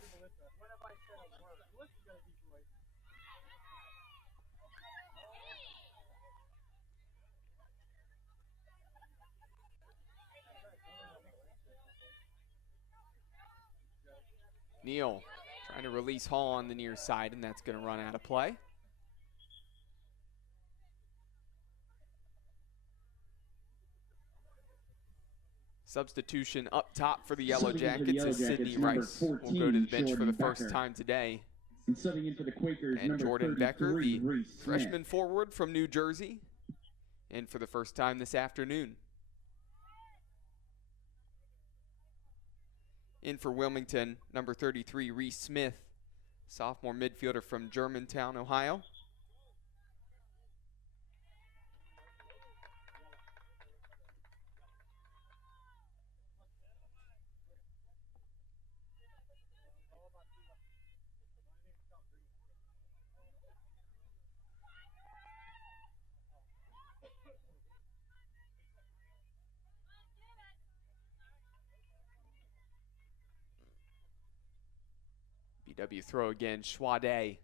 Neal trying to release Hall on the near side, and that's going to run out of play. Substitution up top for the Yellow Jackets is Sydney Rice. Will go to the bench for the first time today. And subbing into the Quakers, And number Jordan Becker, 33, the Reese Smith. freshman forward from New Jersey, in for the first time this afternoon. In for Wilmington, number 33, Reese Smith, sophomore midfielder from Germantown, Ohio. BW throw again, Schwade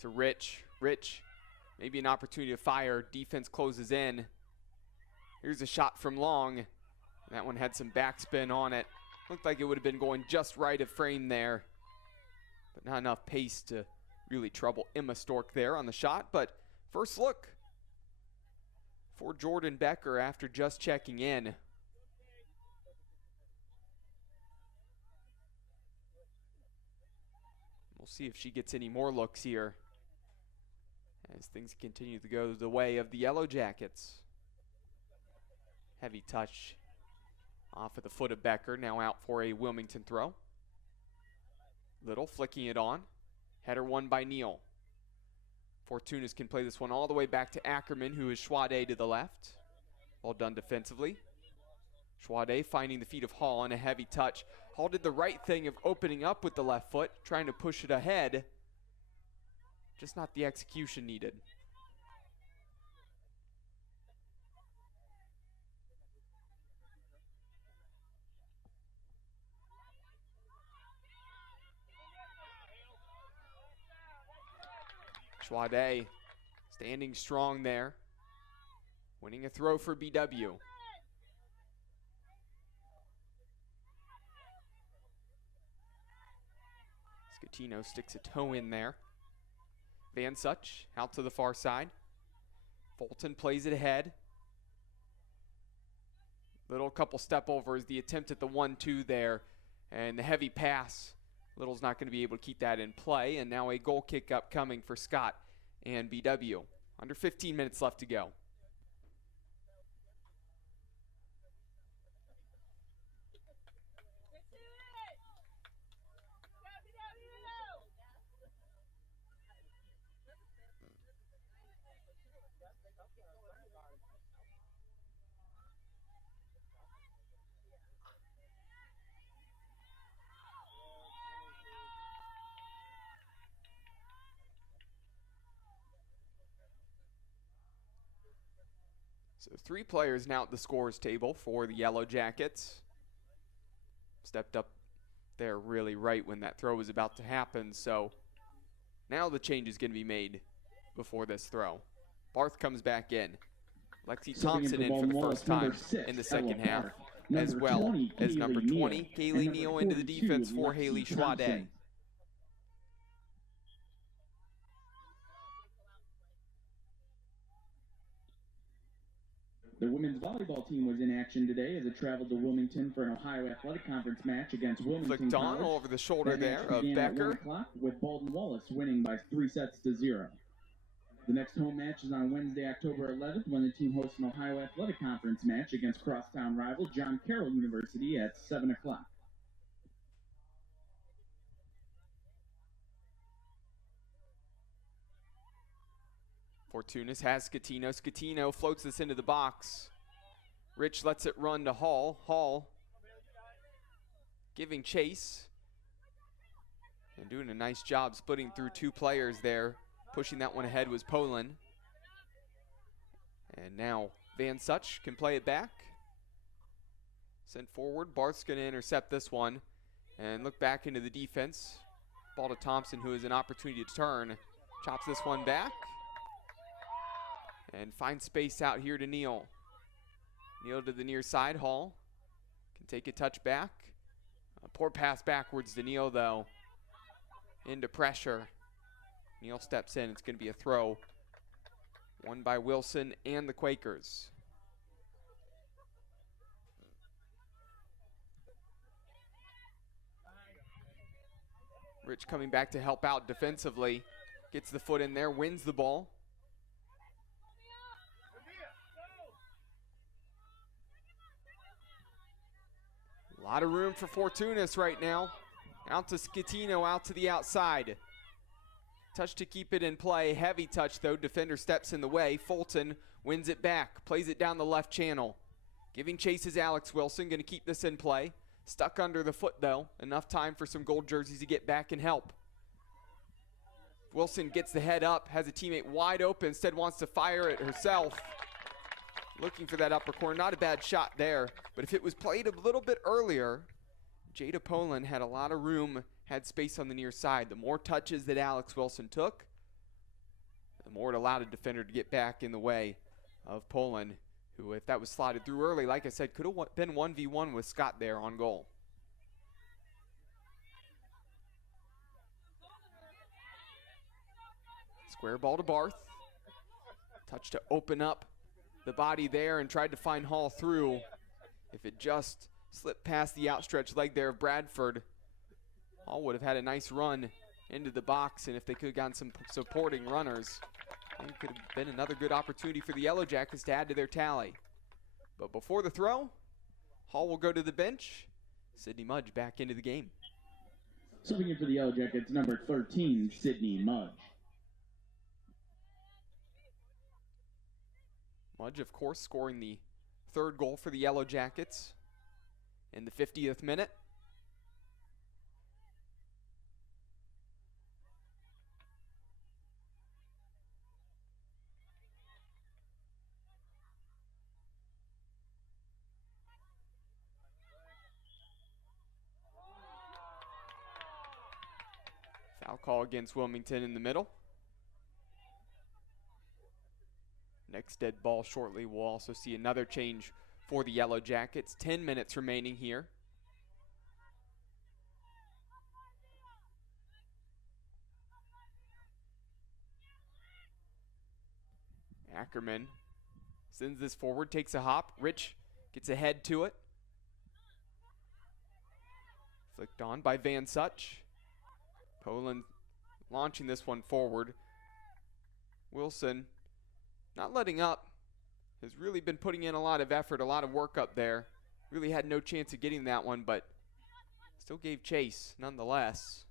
to Rich. Rich, maybe an opportunity to fire. Defense closes in. Here's a shot from Long. That one had some backspin on it. Looked like it would have been going just right of frame there, but not enough pace to really trouble Emma Stork there on the shot. But first look for Jordan Becker after just checking in. We'll see if she gets any more looks here as things continue to go the way of the Yellow Jackets. Heavy touch off of the foot of Becker, now out for a Wilmington throw. Little flicking it on. Header won by Neal. Fortunas can play this one all the way back to Ackerman, who is Schwade to the left. Well done defensively. Schwade finding the feet of Hall on a heavy touch. Hall did the right thing of opening up with the left foot, trying to push it ahead. Just not the execution needed. Schwade standing strong there. Winning a throw for BW. Scatino sticks a toe in there. Van Such out to the far side. Fulton plays it ahead. Little couple step overs, the attempt at the 1-2 there, and the heavy pass. Little's not going to be able to keep that in play, and now a goal kick upcoming for Scott and BW. Under 15 minutes left to go. So 3 players now at the scores table for the Yellow Jackets. Stepped up there really right when that throw was about to happen. So now the change is going to be made before this throw. Barth comes back in. Lexi Thompson in for the first time in the second half, as well as number 20, Kaylee Neal into the defense for Haley Schwade. The women's volleyball team was in action today as it traveled to Wilmington for an Ohio Athletic Conference match against Wilmington Flicked on College. over the shoulder there of Began Becker. at 1 o'clock with Baldwin Wallace winning by 3-0. The next home match is on Wednesday, October 11th, when the team hosts an Ohio Athletic Conference match against crosstown rival John Carroll University at 7 o'clock. Fortunas has Scatino. Scatino floats this into the box. Rich lets it run to Hall. Hall giving chase. And doing a nice job splitting through 2 players there. Pushing that one ahead was Poland. And now Van Such can play it back. Sent forward. Barth's going to intercept this one. And look back into the defense. Ball to Thompson, who has an opportunity to turn. Chops this one back. And finds space out here to Neal. Neal to the near side. Hall can take a touch back. A poor pass backwards to Neal, though. Into pressure. Neal steps in. It's going to be a throw. Won by Wilson and the Quakers. Rich coming back to help out defensively. Gets the foot in there. Wins the ball. A lot of room for Fortunas right now. Out to Scatino, out to the outside. Touch to keep it in play. Heavy touch, though. Defender steps in the way. Fulton wins it back. Plays it down the left channel. Giving chase is Alex Wilson. Going to keep this in play. Stuck under the foot, though. Enough time for some gold jerseys to get back and help. Wilson gets the head up. Has a teammate wide open. Instead wants to fire it herself. Looking for that upper corner. Not a bad shot there. But if it was played a little bit earlier, Jada Poland had a lot of room, had space on the near side. The more touches that Alex Wilson took, the more it allowed a defender to get back in the way of Poland, who, if that was slotted through early, like I said, could have been 1v1 with Scott there on goal. Square ball to Barth. Touch to open up the body there and tried to find Hall through. If it just slipped past the outstretched leg there of Bradford, Hall would have had a nice run into the box, and if they could have gotten some supporting runners, it could have been another good opportunity for the Yellow Jackets to add to their tally. But before the throw, Hall will go to the bench. Sydney Mudge back into the game. Subbing in for the Yellow Jackets, number 13, Sydney Mudge. Mudge, of course, scoring the 3rd goal for the Yellow Jackets in the 50th minute. Foul call against Wilmington in the middle. Next dead ball shortly. We'll also see another change for the Yellow Jackets. 10 minutes remaining here. Ackerman sends this forward, takes a hop. Rich Gets ahead to it. Flicked on by Van Such. Poland launching this one forward. Wilson not letting up. Has really been putting in a lot of effort, a lot of work up there. Really had no chance of getting that one, but still gave chase nonetheless.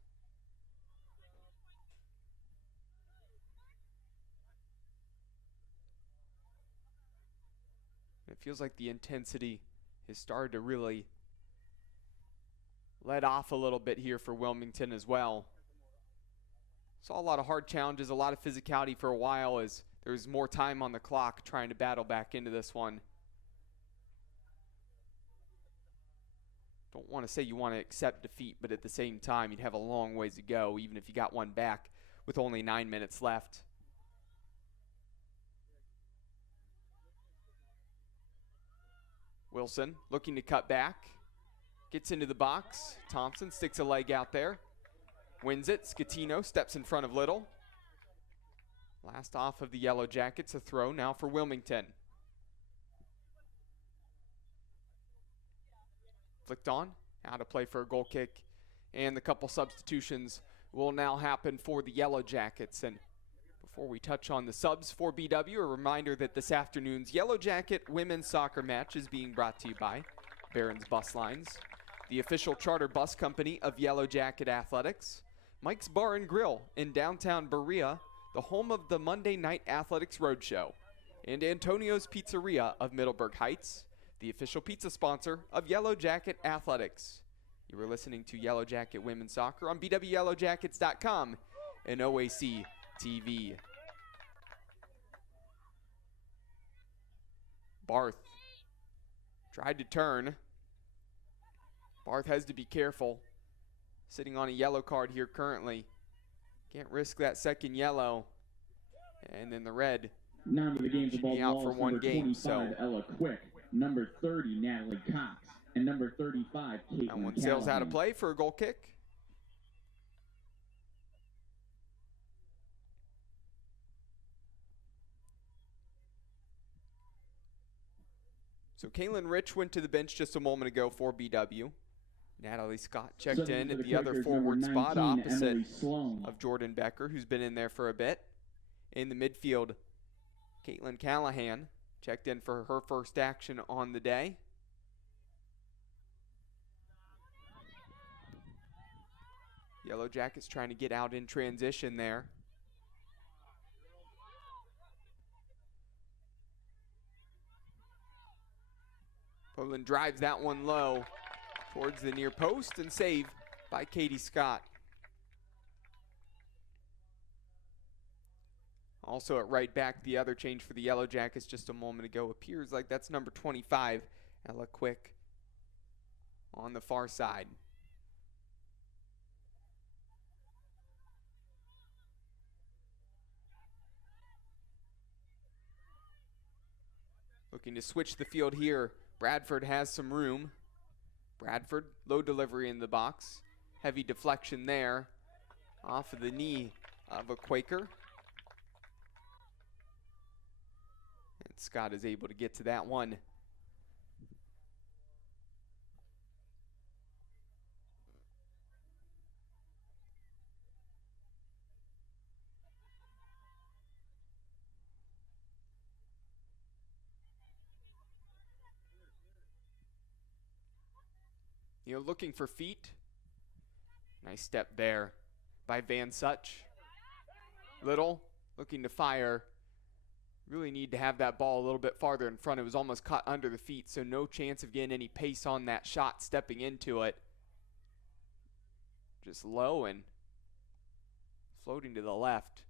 It feels like the intensity has started to really let off a little bit here for Wilmington as well. Saw a lot of hard challenges, a lot of physicality for a while as there was more time on the clock trying to battle back into this one. Don't want to say you want to accept defeat, but at the same time, you'd have a long ways to go, even if you got one back with only 9 minutes left. Wilson looking to cut back. Gets into the box. Thompson sticks a leg out there. Wins it. Scatino steps in front of Little. Last off of the Yellow Jackets, a throw now for Wilmington. Flicked on. Out of play for a goal kick. And the couple substitutions will now happen for the Yellow Jackets. And before we touch on the subs for BW, a reminder that this afternoon's Yellow Jacket women's soccer match is being brought to you by Barron's Bus Lines, the official charter bus company of Yellow Jacket Athletics, Mike's Bar and Grill in downtown Berea, the home of the Monday Night Athletics Roadshow, and Antonio's Pizzeria of Middleburg Heights, the official pizza sponsor of Yellow Jacket Athletics. You are listening to Yellow Jacket Women's Soccer on BWYellowJackets.com and OAC TV. Barth tried to turn. Barth has to be careful. Sitting on a yellow card here currently. Can't risk that second yellow. And then the red. Now to the game for should be out for one game. So Ella Quick, number 30 Natalie Cox, and number 35 Caitlin that one sails out of play for a goal kick. So Kaylin Rich went to the bench just a moment ago for BW. Natalie Scott checked in at the other forward spot opposite of Jordan Becker, who's been in there for a bit. In the midfield, Caitlin Callahan checked in for her first action on the day. Yellow Jackets trying to get out in transition there. Poland drives that one low towards the near post and save by Katie Scott. Also at right back, the other change for the Yellow Jackets just a moment ago appears like that's number 25, Ella Quick, on the far side. Looking to switch the field here. Bradford has some room. Bradford, low delivery in the box. Heavy deflection there. Off of the knee of a Quaker. And Scott is able to get to that one. Looking for feet. Nice step there by Van Such. Little looking to fire. Really need to have that ball a little bit farther in front. It was almost caught under the feet, so no chance of getting any pace on that shot stepping into it. Just low and floating to the left.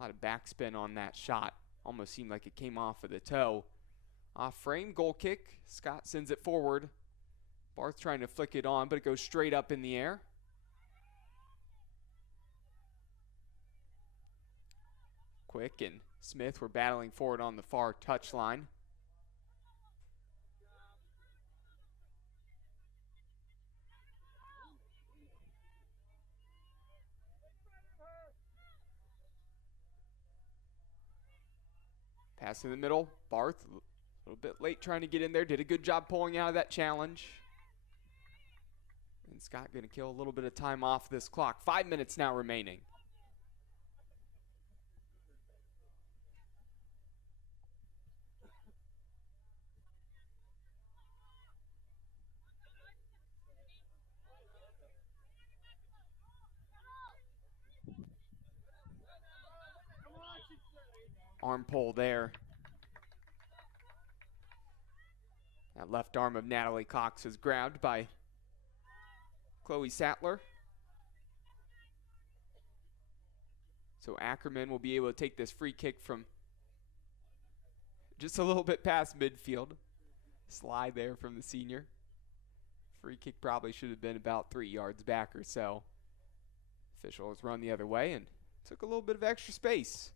A lot of backspin on that shot. Almost seemed like it came off of the toe. Off frame, goal kick. Scott sends it forward. Barth trying to flick it on, but it goes straight up in the air. Quick and Smith were battling for it on the far touchline. Pass in the middle. Barth A little bit late trying to get in there. Did a good job pulling out of that challenge. And Scott going to kill a little bit of time off this clock. 5 minutes now remaining. Arm pull there. That left arm of Natalie Cox was grabbed by Chloe Sattler. So Ackerman will be able to take this free kick from just a little bit past midfield. Slide there from the senior. Free kick probably should have been about 3 yards back or so. Official has run the other way and took a little bit of extra space.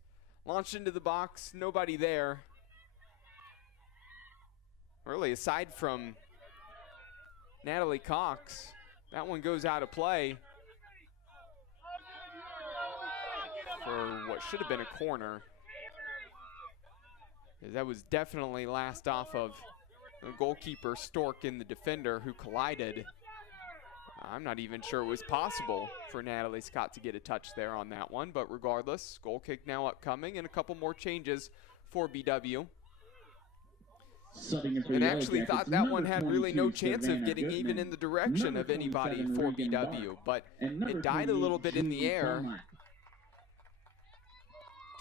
Launched into the box, nobody there. Really, aside from Natalie Cox, that one goes out of play for what should have been a corner. That was definitely last off of the goalkeeper Stork and the defender who collided. I'm not even sure it was possible for Natalie Scott to get a touch there on that one, but regardless, goal kick now upcoming and a couple more changes for BW. And actually thought that one had really no chance of getting even in the direction of anybody for BW, but it died a little bit in the air.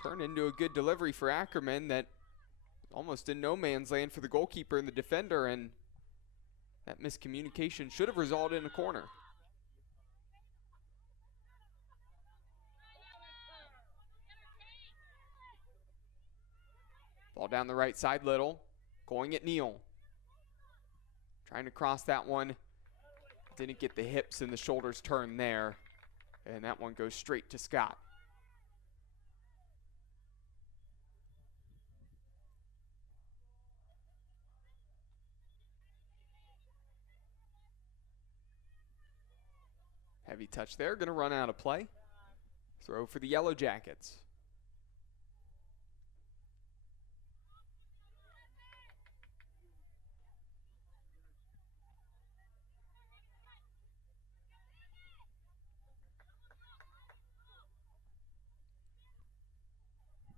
Turned into a good delivery for Ackerman that almost in no man's land for the goalkeeper and the defender, and that miscommunication should have resulted in a corner. Ball down the right side, Little. Going at Neal. Trying to cross that one. Didn't get the hips and the shoulders turned there. And that one goes straight to Scott. Heavy touch there, going to run out of play. Throw for the Yellow Jackets.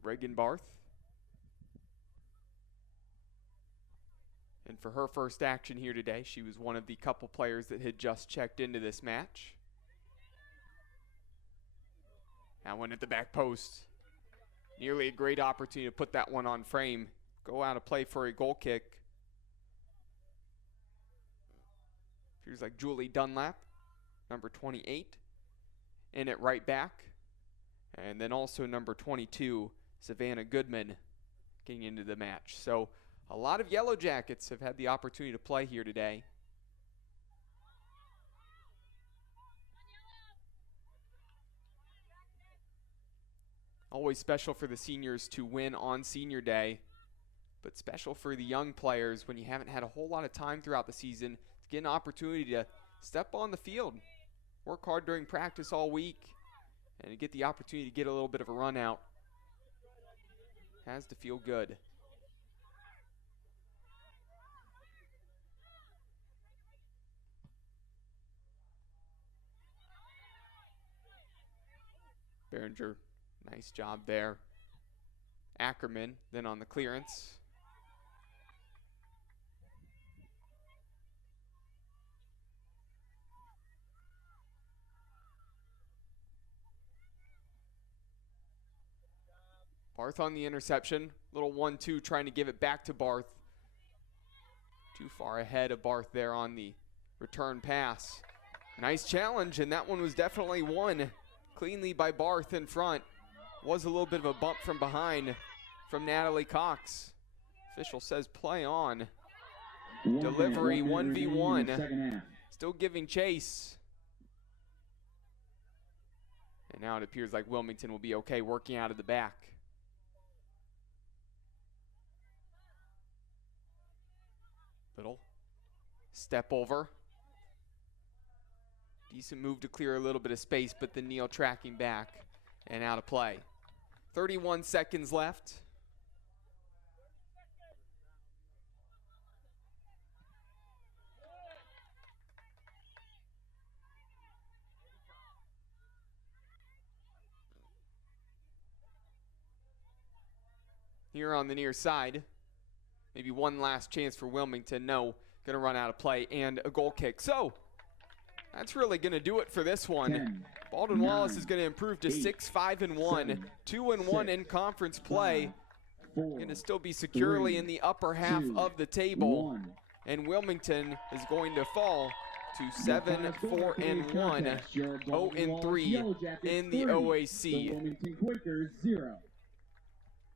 Reagan Barth. And for her first action here today, she was one of the couple players that had just checked into this match. That one at the back post. Nearly a great opportunity to put that one on frame. Go out of play for a goal kick. Appears like Julie Dunlap, number 28. In it right back. And then also number 22, Savannah Goodman, getting into the match. So a lot of Yellow Jackets have had the opportunity to play here today. Always special for the seniors to win on senior day, but special for the young players when you haven't had a whole lot of time throughout the season to get an opportunity to step on the field, work hard during practice all week, and to get the opportunity to get a little bit of a run out. Has to feel good. Behringer, nice job there. Ackerman, then on the clearance. Barth on the interception. Little 1-2 trying to give it back to Barth. Too far ahead of Barth there on the return pass. Nice challenge, and that one was definitely won cleanly by Barth in front. Was a little bit of a bump from behind from Natalie Cox. Official says play on. Delivery 1v1. Still giving chase. And now it appears like Wilmington will be okay working out of the back. Little step over. Decent move to clear a little bit of space, but then Neal tracking back and out of play. 31 seconds left. here on the near side. Maybe one last chance for Wilmington. No, going to run out of play and a goal kick. So that's really going to do it for this one. 10, Baldwin 9, Wallace is going to improve to 8, 6-5-1, 2-1 in conference play. 4, Going to still be securely 3, in the upper half 2, of the table. 1. And Wilmington is going to fall to 7-4-1, 0-3 in the OAC. Wilmington Quakers 0.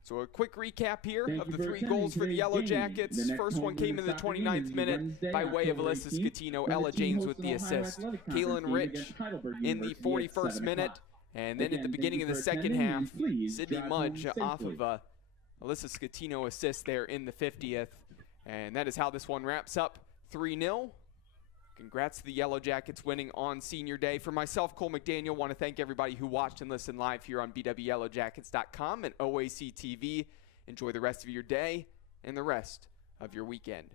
So a quick recap here Thank of you the for 3 attending goals for the today's Yellow game. Jackets. The next First one home came in the women's soccer game 29th is minute Wednesday, by way of October Alyssa 18th, Scatino. when the Ella team James hosts with an the Ohio assist. Athletic Kaylin Conference game Rich against Heidelberg in the University at 41st 7 minute. o'clock. And then at the Again, beginning of thank the you for second attending, half, and please Sydney drive home Mudge off safely. of Alyssa Scatino assist there in the 50th. And that is how this one wraps up, 3-0. Congrats to the Yellow Jackets winning on Senior Day. For myself, Cole McDaniel, want to thank everybody who watched and listened live here on BWYellowJackets.com and OAC TV. Enjoy the rest of your day and the rest of your weekend.